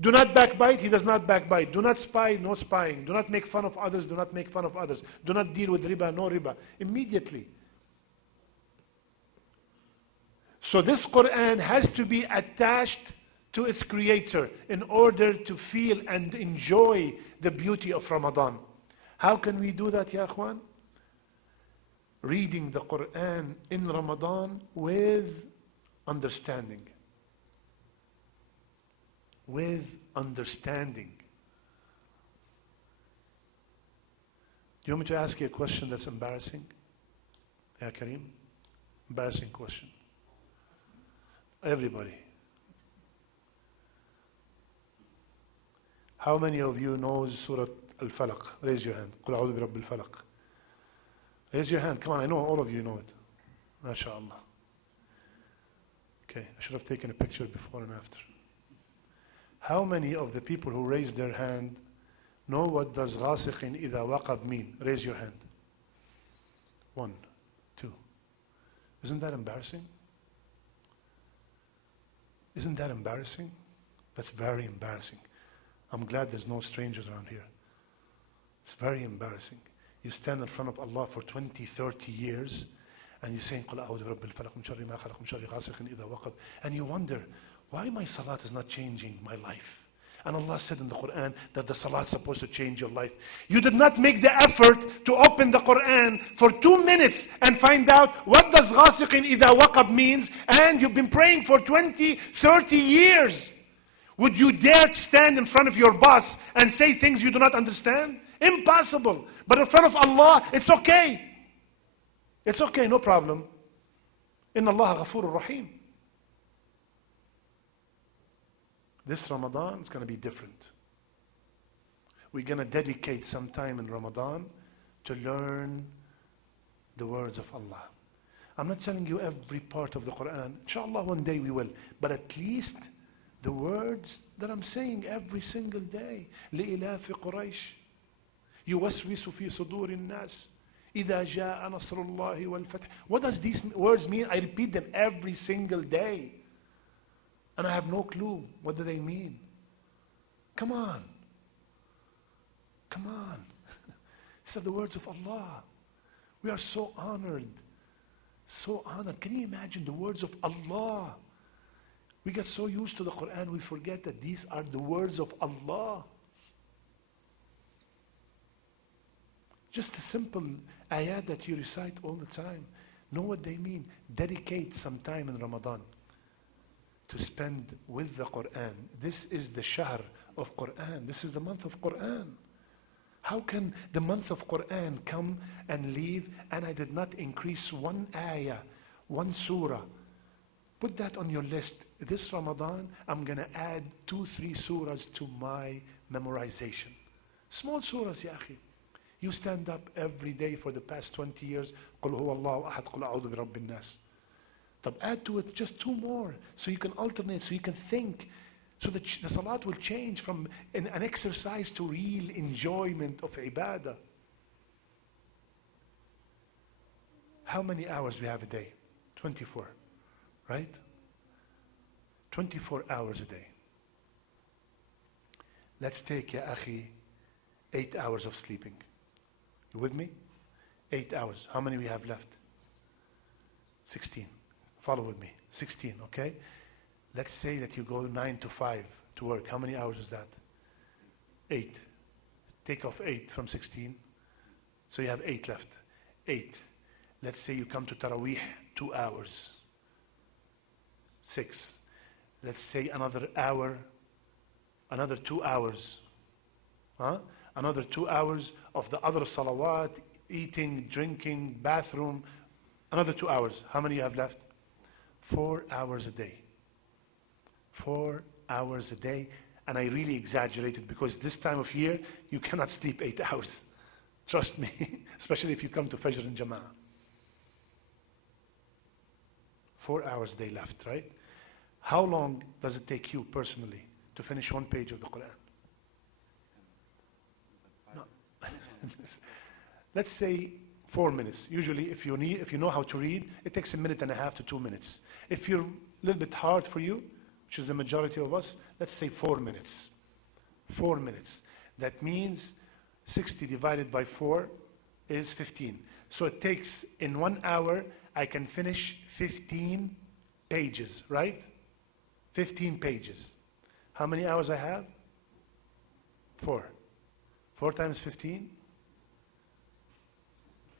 Do not backbite, he does not backbite. Do not spy, no spying. Do not make fun of others, do not make fun of others. Do not deal with riba, no riba. Immediately. So this Quran has to be attached to its creator in order to feel and enjoy the beauty of Ramadan. How can we do that, ya akhwan? Reading the Quran in Ramadan with understanding. With understanding. Do you want me to ask you a question that's embarrassing? Ya Kareem? Embarrassing question. Everybody. How many of you knows Surah Al-Falaq? Raise your hand. قُلْ أَعُوذُ بِرَبِّ الْفَلَقِ. Raise your hand. Come on, I know all of you know it. MashaAllah. Okay, I should have taken a picture before and after. How many of the people who raised their hand know what does غَاسِقٍ إِذَا وَقَبْ mean? Raise your hand. 1, 2. Isn't that embarrassing? Isn't that embarrassing? That's very embarrassing. I'm glad there's no strangers around here. It's very embarrassing. You stand in front of Allah for 20, 30 years and you're saying, قُلْ أَعُوذُ بِرَبِّ الْفَلَقِ مِنْ شَرِّ مَا خَلَقَ مِنْ شَرِّ غَاسِقٍ إِذَا وَقَبَ. And you wonder, why my salat is not changing my life? And Allah said in the Quran that the salat is supposed to change your life. You did not make the effort to open the Quran for 2 minutes and find out what does غَاسِقٍ إِذَا وَقَبْ means, and you've been praying for 20, 30 years. Would you dare stand in front of your boss and say things you do not understand? Impossible. But in front of Allah, it's okay. It's okay, no problem. Inna Allah ghafurur rahim. This Ramadan is going to be different. We're going to dedicate some time in Ramadan to learn the words of Allah. I'm not telling you every part of the Quran. Inshallah, one day we will. But at least the words that I'm saying every single day. لإلاف قريش يوسوس في صدور الناس إذا جاء نصر الله والفتح. What does these words mean? I repeat them every single day. And I have no clue. What do they mean? Come on. Come on. These are the words of Allah. We are so honored. So honored. Can you imagine the words of Allah? We get so used to the Quran, we forget that these are the words of Allah. Just a simple ayat that you recite all the time. Know what they mean. Dedicate some time in Ramadan to spend with the Quran. This is the shahr of Quran. This is the month of Quran. How can the month of Quran come and leave and I did not increase one ayah, one surah? Put that on your list. This Ramadan, I'm going to add 2, 3 surahs to my memorization. Small surahs, ya akhi. You stand up every day for the past 20 years. قُلْ هُوَ اللَّهُ أَحَدْ قُلْ أَعُوذُ بِرَبِّ النَّاسِ. طب add to it just 2 more so you can alternate, so you can think. So that the salat will change from an exercise to real enjoyment of ibadah. How many hours we have a day? 24, right? 24 hours a day. Let's take, ya akhi, 8 hours of sleeping. You with me? 8 hours. How many we have left? 16. Follow with me. 16, okay? Let's say that you go 9 to 5 to work. How many hours is that? 8. Take off 8 from 16. So you have 8 left. 8. Let's say you come to Taraweeh, 2 hours. 6. Let's say another hour, another 2 hours. Huh? Another 2 hours of the other salawat, eating, drinking, bathroom. Another 2 hours. How many you have left? 4 hours a day. 4 hours a day. And I really exaggerated because this time of year, you cannot sleep 8 hours. Trust me, especially if you come to Fajr and Jama'ah. 4 hours a day left, right? How long does it take you personally to finish 1 page of the Quran? No. Let's say 4 minutes. Usually, if you know how to read, it takes 1.5 to 2 minutes. If you're a little bit hard for you, which is the majority of us, let's say 4 minutes. 4 minutes. That means 60 divided by 4 is 15. So it takes, in 1 hour, I can finish 15 pages, right? 15 pages. How many hours I have? 4. 4 times 15?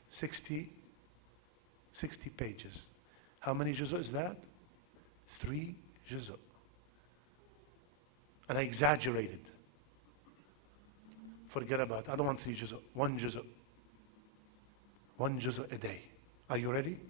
60 pages. How many juz'u is that? 3 juz'u. And I exaggerated. Forget about it. I don't want 3 juz'u. 1 juz'u. 1 juz'u a day. Are you ready?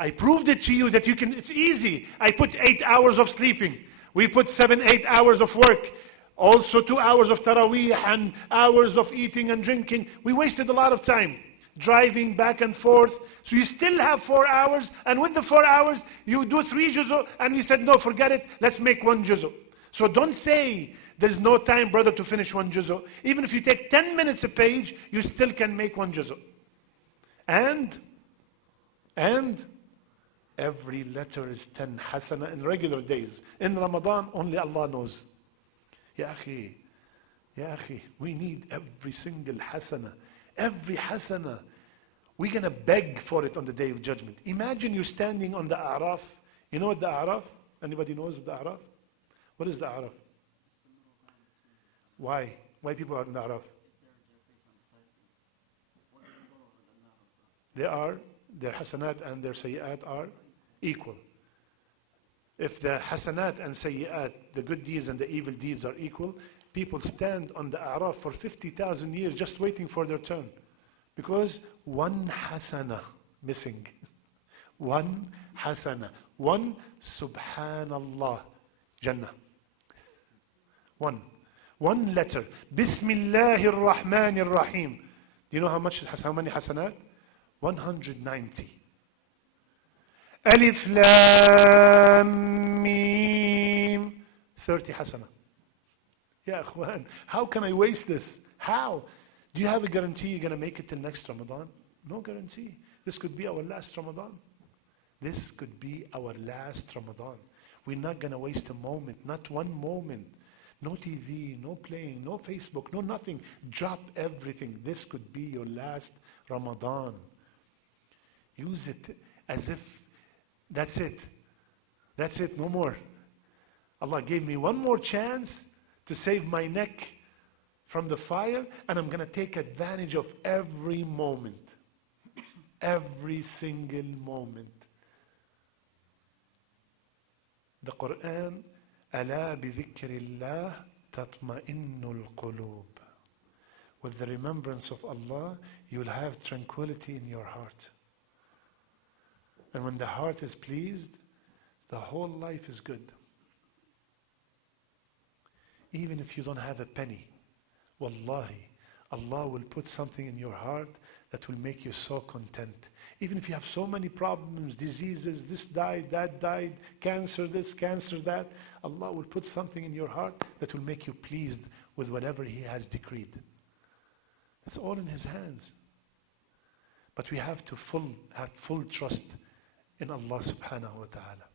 I proved it to you that you can, it's easy. I put 8 hours of sleeping. We put 7-8 hours of work. Also 2 hours of taraweeh and hours of eating and drinking. We wasted a lot of time driving back and forth. So you still have 4 hours. And with the 4 hours, you do 3 juz'u. And we said, no, forget it. Let's make 1 juz'u. So don't say there's no time, brother, to finish 1 juz'u. Even if you take 10 minutes a page, you still can make 1 juz'u. And every letter is 10 hasana in regular days. In Ramadan, only Allah knows. Ya akhi, we need every single hasana. Every hasana. We're going to beg for it on the day of judgment. Imagine you standing on the A'raf. You know what the A'raf? Anybody knows the A'raf? What is the A'raf? Why? Why people are in the A'raf? Their hasanat and their sayyat are equal. If the hasanat and sayyat, the good deeds and the evil deeds are equal, people stand on the A'raf for 50,000 years just waiting for their turn. Because 1 hasana missing. 1 hasana. 1 subhanallah. Jannah. 1 letter. Bismillahir Rahmanir Rahim. Do you know how many hasanat? 190. Alif Lam Mim. 30 hasana. Ya akhwan, how can I waste this? How? Do you have a guarantee you're going to make it till next Ramadan? No guarantee. This could be our last Ramadan. This could be our last Ramadan. We're not going to waste a moment, not one moment. No TV, no playing, no Facebook, no nothing. Drop everything. This could be your last Ramadan. Use it as if that's it. That's it, no more. Allah gave me one more chance to save my neck from the fire, and I'm going to take advantage of every moment. Every single moment. The Quran, أَلَا بِذِكْرِ اللَّهِ تَطْمَئِنُّ الْقُلُوبِ. With the remembrance of Allah, you will have tranquility in your heart. And when the heart is pleased, the whole life is good. Even if you don't have a penny, wallahi, Allah will put something in your heart that will make you so content. Even if you have so many problems, diseases, this died, that died, cancer this, cancer that, Allah will put something in your heart that will make you pleased with whatever He has decreed. It's all in His hands. But we have to have full trust in Allah subhanahu wa ta'ala.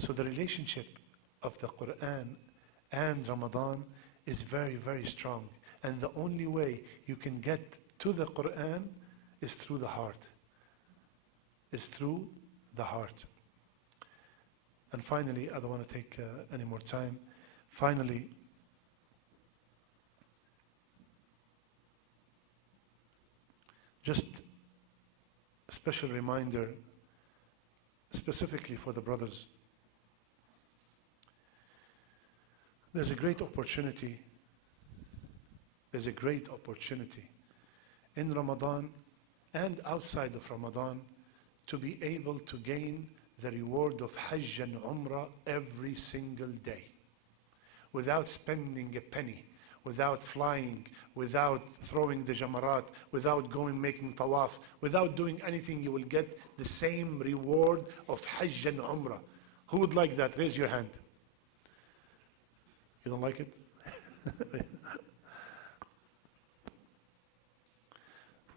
So the relationship of the Quran and Ramadan is very, very strong. And the only way you can get to the Quran is through the heart. Is through the heart. And finally, I don't want to take any more time. Finally, just a special reminder, specifically for the brothers. There's a great opportunity. There's a great opportunity in Ramadan and outside of Ramadan to be able to gain the reward of Hajj and Umrah every single day without spending a penny, without flying, without throwing the jamarat, without going making tawaf, without doing anything. You will get the same reward of Hajj and Umrah. Who would like that? Raise your hand. You don't like it?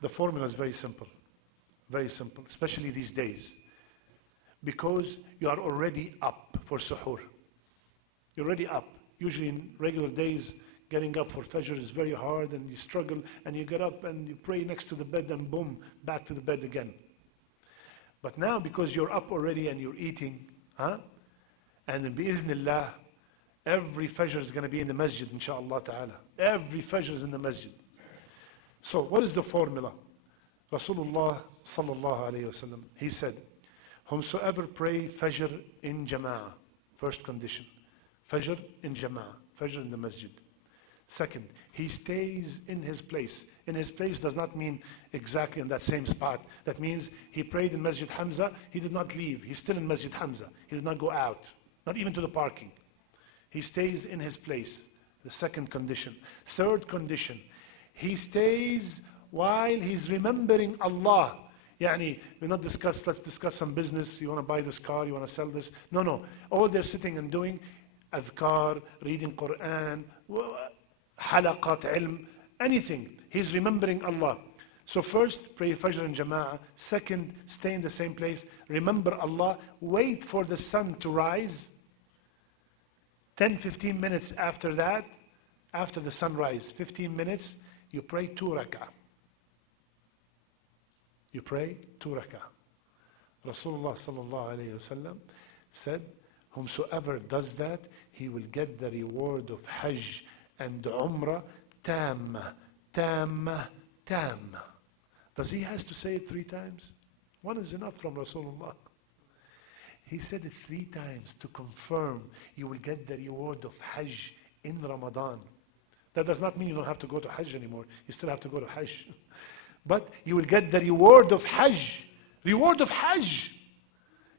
The formula is very simple. Very simple, especially these days. Because you are already up for suhoor. You're already up. Usually in regular days, getting up for Fajr is very hard and you struggle and you get up and you pray next to the bed and boom, back to the bed again. But now because you're up already and you're eating, and bi'idhnillah, every Fajr is going to be in the masjid, inshaAllah ta'ala. Every Fajr is in the masjid. So what is the formula? Rasulullah sallallahu alayhi wasallam, he said, whomsoever pray Fajr in Jama'ah, first condition. Fajr in Jama'ah, Fajr in the masjid. Second, he stays in his place. In his place does not mean exactly in that same spot. That means he prayed in Masjid Hamza, he did not leave. He's still in Masjid Hamza. He did not go out, not even to the parking. He stays in his place. The second condition. Third condition, he stays while he's remembering Allah. Yani, let's discuss some business. You want to buy this car, you want to sell this. No. All they're sitting and doing, adhkar, reading Quran, halaqat ilm, anything. He's remembering Allah. So first, pray Fajr in Jama'ah. Second, stay in the same place. Remember Allah. Wait for the sun to rise. 10, 15 minutes after that, after the sunrise, 15 minutes, you pray 2 rak'ah. You pray 2 rak'ah. Rasulullah sallallahu alayhi wasallam said, whomsoever does that, he will get the reward of Hajj and Umrah tamma, tamma, tamma. Does he has to say it 3 times? One is enough from Rasulullah. He said it 3 times to confirm you will get the reward of Hajj in Ramadan. That does not mean you don't have to go to Hajj anymore. You still have to go to Hajj. But you will get the reward of Hajj. Reward of Hajj.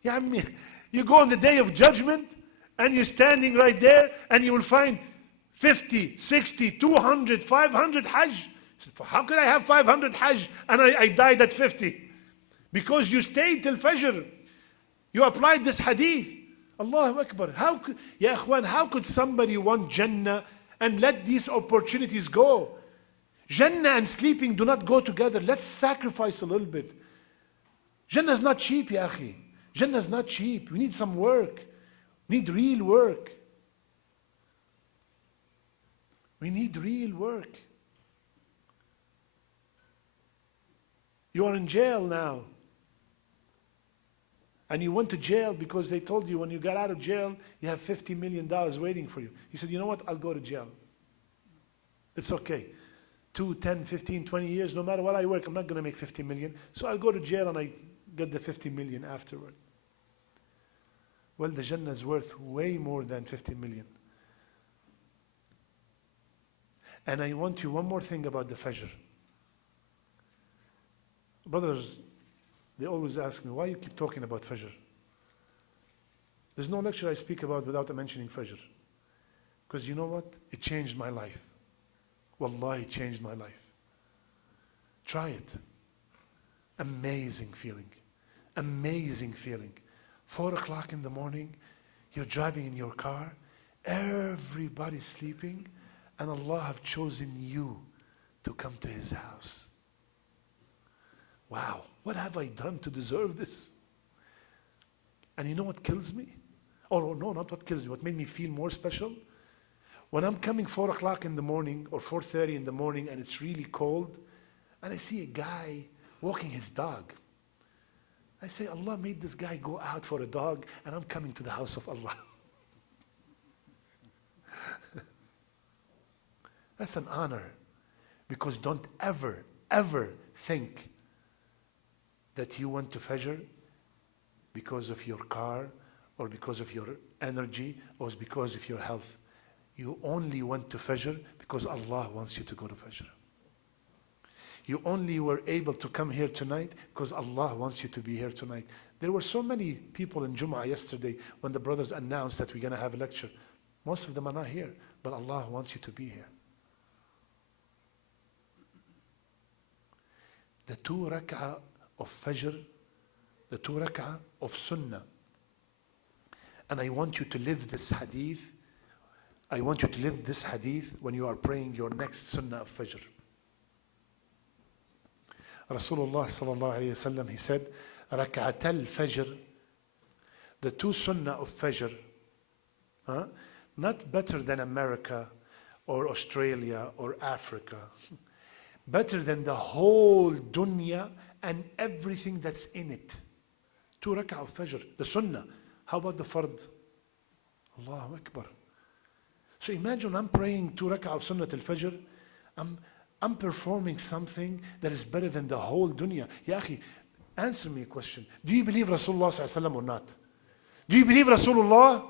You go on the day of judgment and you're standing right there and you will find 50, 60, 200, 500 Hajj. How could I have 500 Hajj and I died at 50? Because you stayed till Fajr. You applied this hadith. Allahu Akbar. How could somebody want Jannah and let these opportunities go? Jannah and sleeping do not go together. Let's sacrifice a little bit. Jannah is not cheap, ya akhi. Jannah is not cheap. We need some work. We need real work. We need real work. You are in jail now. And you went to jail because they told you when you got out of jail, you have $50 million waiting for you. You said, you know what, I'll go to jail. It's okay. 2, 10, 15, 20 years, no matter what I work, I'm not going to make 50 million. So I'll go to jail and I get the 50 million afterward. Well, the Jannah is worth way more than 50 million. And I want you one more thing about the Fajr. Brothers, they always ask me, why you keep talking about Fajr? There's no lecture I speak about without mentioning Fajr. Because you know what? It changed my life. Wallahi, it changed my life. Try it. Amazing feeling. Amazing feeling. 4 o'clock in the morning, you're driving in your car, everybody's sleeping, and Allah have chosen you to come to His house. Wow, what have I done to deserve this? And you know what kills me? Oh no, not what kills me, what made me feel more special? When I'm coming 4 o'clock in the morning or 4:30 in the morning and it's really cold, and I see a guy walking his dog. I say, Allah made this guy go out for a dog and I'm coming to the house of Allah. That's an honor. Because don't ever, ever think that you went to Fajr because of your car or because of your energy or because of your health. You only went to Fajr because Allah wants you to go to Fajr. You only were able to come here tonight because Allah wants you to be here tonight. There were so many people in Jum'ah yesterday when the brothers announced that we're going to have a lecture. Most of them are not here, but Allah wants you to be here. The 2 rak'ah of Fajr, the 2 rak'ah of Sunnah. And I want you to live this hadith. I want you to live this hadith when you are praying your next Sunnah of Fajr. Rasulullah sallallahu alayhi wasallam, he said, ركعتا الفجر, the two sunnah of Fajr, huh? Not better than America or Australia or Africa, better than the whole dunya and everything that's in it. Two rak'ah of Fajr, the sunnah. How about the fard? Allahu Akbar. So imagine I'm praying 2 rak'ah of Sunnat al-Fajr. I'm performing something that is better than the whole dunya. Ya akhi, answer me a question. Do you believe Rasulullah sallallahu alaihi wasallam or not? Do you believe Rasulullah?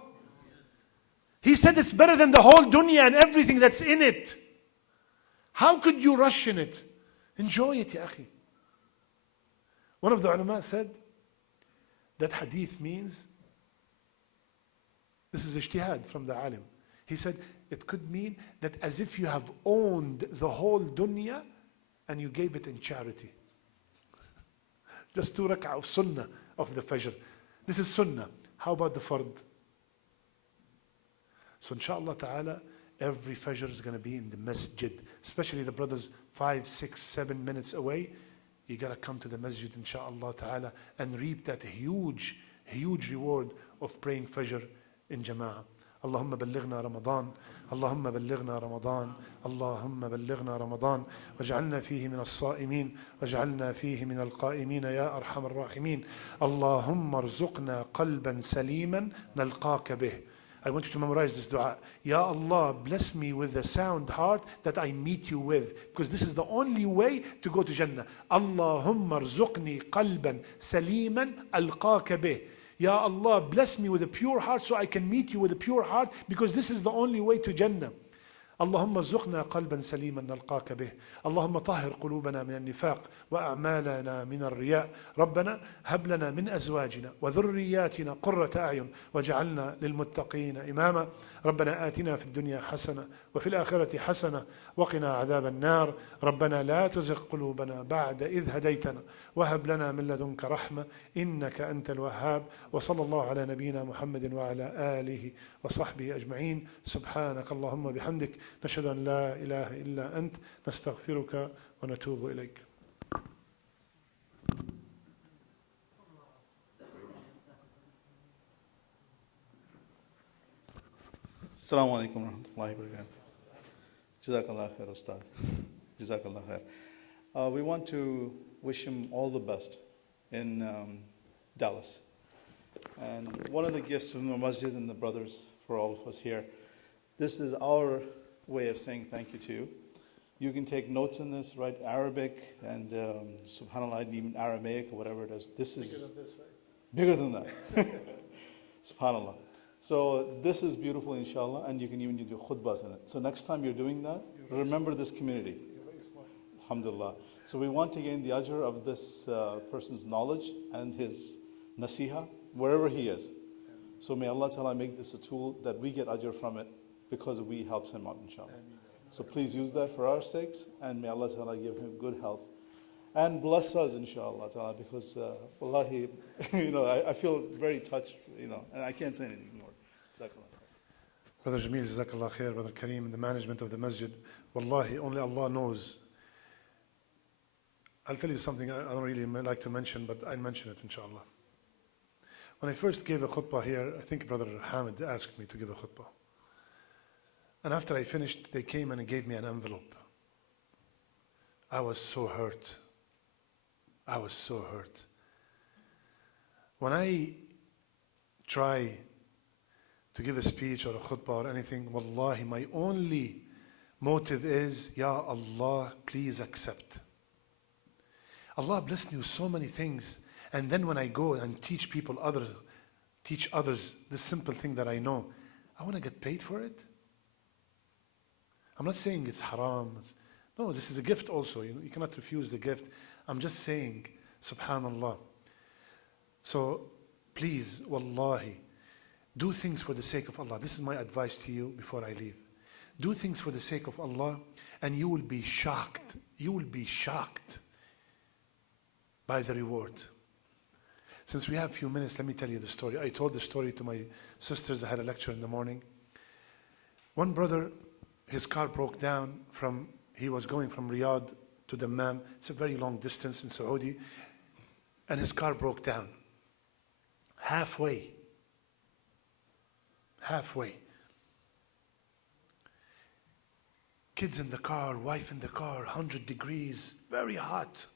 He said it's better than the whole dunya and everything that's in it. How could you rush in it? Enjoy it, ya akhi. One of the ulama said that hadith means, this is ijtihad from the alim. He said it could mean that as if you have owned the whole dunya and you gave it in charity. Just 2 rak'ah of sunnah of the fajr. This is sunnah. How about the fard? So inshallah ta'ala, every fajr is going to be in the masjid. Especially the brothers 5, 6, 7 minutes away. You got to come to the masjid inshallah ta'ala and reap that huge, huge reward of praying fajr in jama'ah. اللهم بلغنا رمضان اللهم بلغنا رمضان اللهم بلغنا رمضان واجعلنا فيه من الصائمين واجعلنا فيه من القائمين يا أرحم الراحمين اللهم ارزقنا قلبا سليما نلقاك به. I want you to memorize this dua. Ya Allah, bless me with a sound heart that I meet you with, because this is the only way to go to Jannah. Allahumma arzuqni qalban saliman alqaaka bih. Ya Allah, bless me with a pure heart so I can meet you with a pure heart, because this is the only way to Jannah. اللهم ارزقنا قلبا سليما نلقاك به. اللهم طهر قلوبنا من النفاق وأعمالنا من الرياء. ربنا هب لنا من أزواجنا وذرياتنا قرة أعين واجعلنا للمتقين إماما. ربنا آتنا في الدنيا حسنة وفي الآخرة حسنة وقنا عذاب النار. ربنا لا تزغ قلوبنا بعد إذ هديتنا وهب لنا من لدنك رحمة إنك أنت الوهاب. وصلى الله على نبينا محمد وعلى آله وصحبه أجمعين. سبحانك اللهم بحمدك نشهد أن لا إله إلا أنت نستغفرك ونتوب إليك. Assalamu alaikum wa rahmatullahi wa barakatuh. Jazakallah khair, Ustad. Jazakallah khair. We want to wish him all the best in Dallas. And one of the gifts from the masjid and the brothers for all of us here, this is our way of saying thank you to you. You can take notes in this, write Arabic and subhanAllah, even Aramaic or whatever it is. This is bigger than that. SubhanAllah. So this is beautiful, inshallah, and you can even do khutbahs in it. So next time you're doing that, remember this community. Alhamdulillah. So we want to gain the ajr of this person's knowledge and his nasiha, wherever he is. So may Allah Ta'ala make this a tool that we get ajr from it because we helped him out, inshallah. So please use that for our sakes, and may Allah Ta'ala give him good health. And bless us, inshallah Ta'ala, because wallahi, I feel very touched, and I can't say anything more. Brother Jameel, Jazakallah khair, Brother Kareem, in the management of the masjid, wallahi, only Allah knows. I'll tell you something I don't really like to mention, but I'll mention it, inshallah. When I first gave a khutbah here, I think Brother Hamid asked me to give a khutbah. And after I finished, they came and gave me an envelope. I was so hurt. I was so hurt. When I try to give a speech or a khutbah or anything, wallahi, my only motive is, Ya Allah, please accept. Allah blessed me with so many things. And then when I go and teach others this simple thing that I know, I want to get paid for it. I'm not saying it's haram. No, this is a gift also. You cannot refuse the gift. I'm just saying, subhanallah. So please, wallahi, do things for the sake of Allah. This is my advice to you before I leave. Do things for the sake of Allah, and you will be shocked. You will be shocked by the reward. Since we have a few minutes, let me tell you the story. I told the story to my sisters. I had a lecture in the morning. One brother, his car broke down he was going from Riyadh to Dammam. It's a very long distance in Saudi. And his car broke down. Halfway. Kids in the car, wife in the car, 100 degrees, very hot.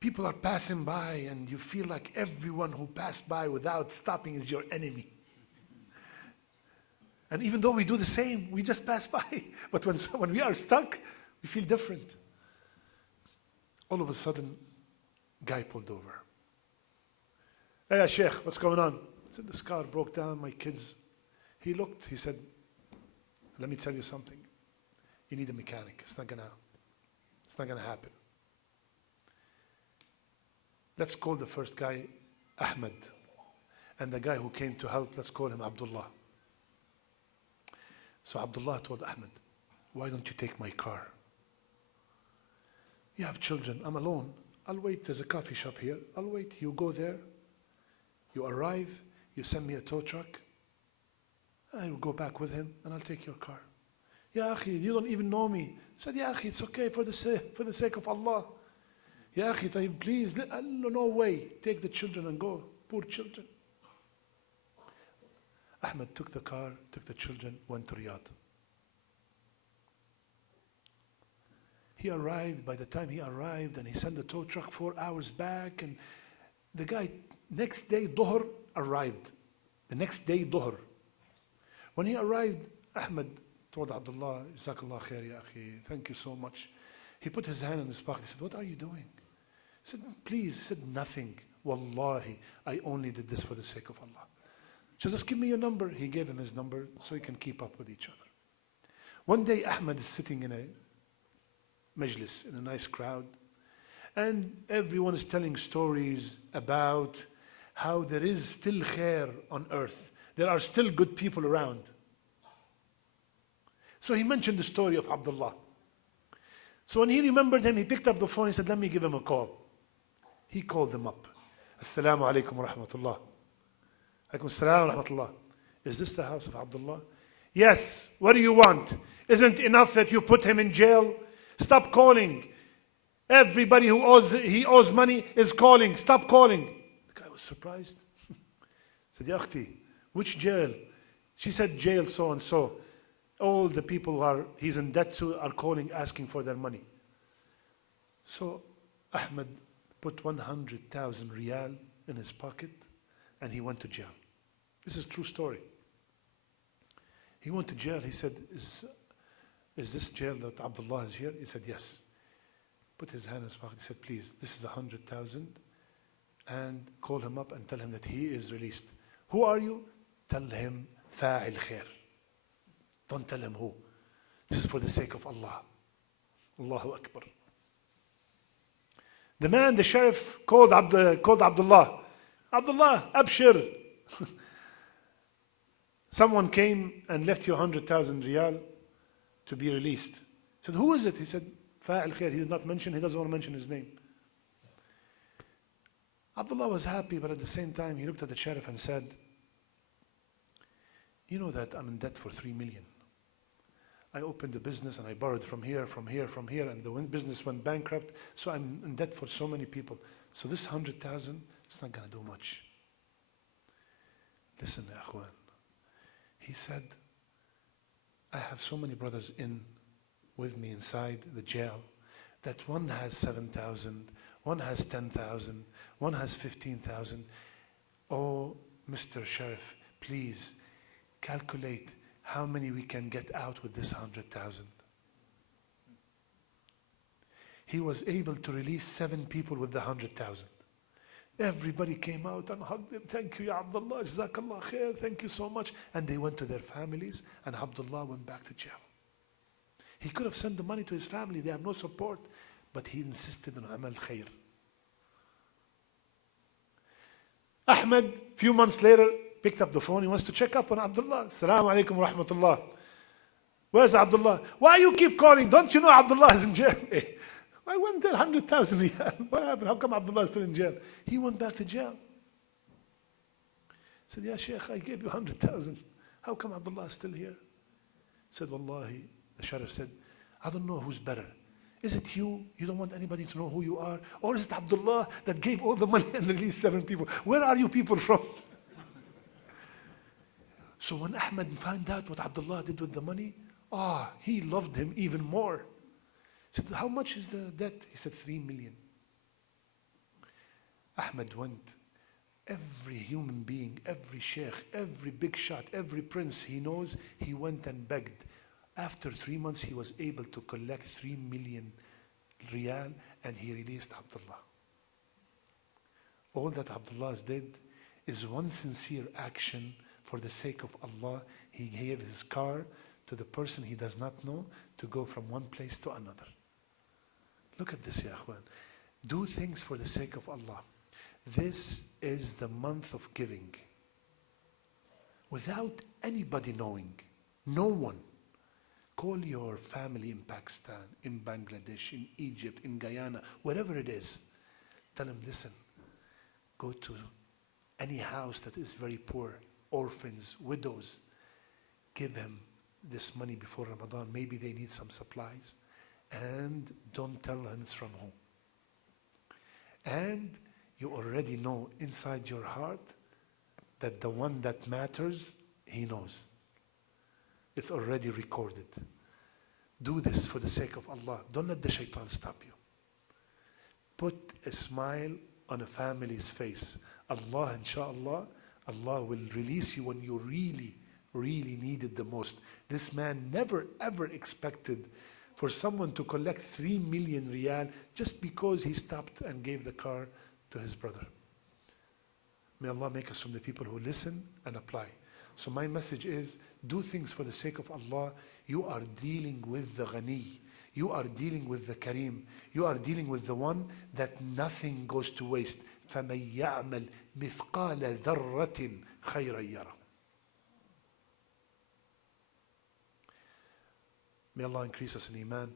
People are passing by and you feel like everyone who passed by without stopping is your enemy. And even though we do the same, we just pass by. But when we are stuck, we feel different. All of a sudden, guy pulled over. Hey, Sheikh, what's going on? I said, this car broke down, my kids. He looked, he said, let me tell you something. You need a mechanic. It's not gonna happen. Let's call the first guy Ahmed. And the guy who came to help, let's call him Abdullah. So Abdullah told Ahmed, why don't you take my car? You have children, I'm alone. I'll wait, there's a coffee shop here. I'll wait, you go there. You arrive, you send me a tow truck. I will go back with him and I'll take your car. Ya akhi, you don't even know me. I said, Ya akhi, it's okay for the sake of Allah. Ya akhi, please, no way. Take the children and go. Poor children. Ahmed took the car, took the children, went to Riyadh. He arrived, by the time he arrived, and he sent the tow truck 4 hours back, and the guy, next day, Dhuhr, arrived. The next day, Dhuhr. When he arrived, Ahmed told Abdullah, Jazakallah khair, ya akhi, thank you so much. He put his hand in his pocket. He said, what are you doing? He said, please. He said, nothing. Wallahi, I only did this for the sake of Allah. Just give me your number. He gave him his number so he can keep up with each other. One day, Ahmed is sitting in a majlis, in a nice crowd, and everyone is telling stories about how there is still khair on earth. There are still good people around. So he mentioned the story of Abdullah. So when he remembered him, he picked up the phone. He said, let me give him a call. He called him up. Assalamu alaikum wa rahmatullah. Alaikum assalam wa rahmatullah. Is this the house of Abdullah? Yes. What do you want? Isn't it enough that you put him in jail? Stop calling. Everybody who owes money is calling. Stop calling. The guy was surprised. He said, Ya akhti, which jail? She said, jail so and so. All the people he's in debt to are calling, asking for their money. So Ahmed put 100,000 riyal in his pocket and he went to jail. This is a true story. He went to jail. He said, is this jail that Abdullah is here? He said, yes. Put his hand in his pocket. He said, please, this is 100,000 and call him up and tell him that he is released. Who are you? Tell him fa'il khair. Don't tell him who. This is for the sake of Allah. Allahu Akbar. The man, the sheriff, called Abdullah. Abdullah, abshir. Someone came and left you 100,000 riyal to be released. He said, who is it? He said, fa'il khair. He did not mention, he doesn't want to mention his name. Abdullah was happy, but at the same time, he looked at the sheriff and said, you know that I'm in debt for 3 million. I opened a business and I borrowed from here, and the business went bankrupt, so I'm in debt for so many people. So this 100,000, it's not going to do much. Listen, Akhwan. He said, I have so many brothers with me inside the jail that one has 7,000, one has 10,000, one has 15,000. Oh, Mr. Sheriff, please calculate how many we can get out with this 100,000. He was able to release 7 people with the 100,000. Everybody came out and hugged him. Thank you, Ya Abdullah. Jazakallah khair. Thank you so much. And they went to their families, and Abdullah went back to jail. He could have sent the money to his family. They have no support. But he insisted on amal khair. Ahmed, few months later, picked up the phone. He wants to check up on Abdullah. Assalamu alaikum wa rahmatullah. Where's Abdullah? Why you keep calling? Don't you know Abdullah is in jail? I went there, 100,000 riyal. What happened? How come Abdullah is still in jail? He went back to jail. He said, Ya Sheikh, I gave you 100,000. How come Abdullah is still here? He said, Wallahi, the sheriff said, I don't know who's better. Is it you? You don't want anybody to know who you are? Or is it Abdullah that gave all the money and released 7 people? Where are you people from? So when Ahmed found out what Abdullah did with the money, he loved him even more. He said, how much is the debt? He said, 3 million. Ahmed went. Every human being, every sheikh, every big shot, every prince he knows, he went and begged. After 3 months, he was able to collect 3 million riyal and he released Abdullah. All that Abdullah did is one sincere action for the sake of Allah. He gave his car to the person he does not know to go from one place to another. Look at this, ya akhwan. Do things for the sake of Allah. This is the month of giving. Without anybody knowing, no one. Call your family in Pakistan, in Bangladesh, in Egypt, in Guyana, wherever it is. Tell them, listen, go to any house that is very poor, orphans, widows. Give them this money before Ramadan. Maybe they need some supplies. And don't tell them it's from home. And you already know inside your heart that the one that matters, he knows. It's already recorded. Do this for the sake of Allah. Don't let the shaitan stop you. Put a smile on a family's face. Allah, inshallah, Allah will release you when you really, really need it the most. This man never ever expected for someone to collect 3 million riyal just because he stopped and gave the car to his brother. May Allah make us from the people who listen and apply. So my message is, do things for the sake of Allah. You are dealing with the Ghani. You are dealing with the Kareem. You are dealing with the one that nothing goes to waste. فَمَن يَعْمَلْ مِثْقَالَ ذَرَّةٍ خَيْرًا يَرَهُ. May Allah increase us in Iman.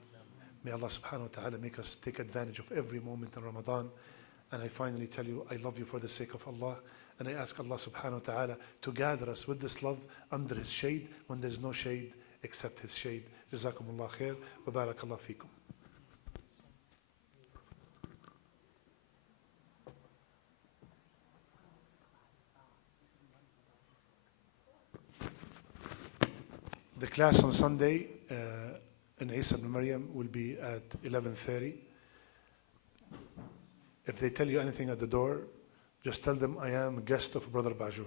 May Allah subhanahu wa ta'ala make us take advantage of every moment in Ramadan. And I finally tell you, I love you for the sake of Allah. And I ask Allah subhanahu wa ta'ala to gather us with this love under His shade when there's no shade except His shade. Jazakumullah khair wa barakallah feekum. The class on Sunday in Isa ibn Maryam will be at 11:30. If they tell you anything at the door, just tell them I am a guest of Brother Bajour.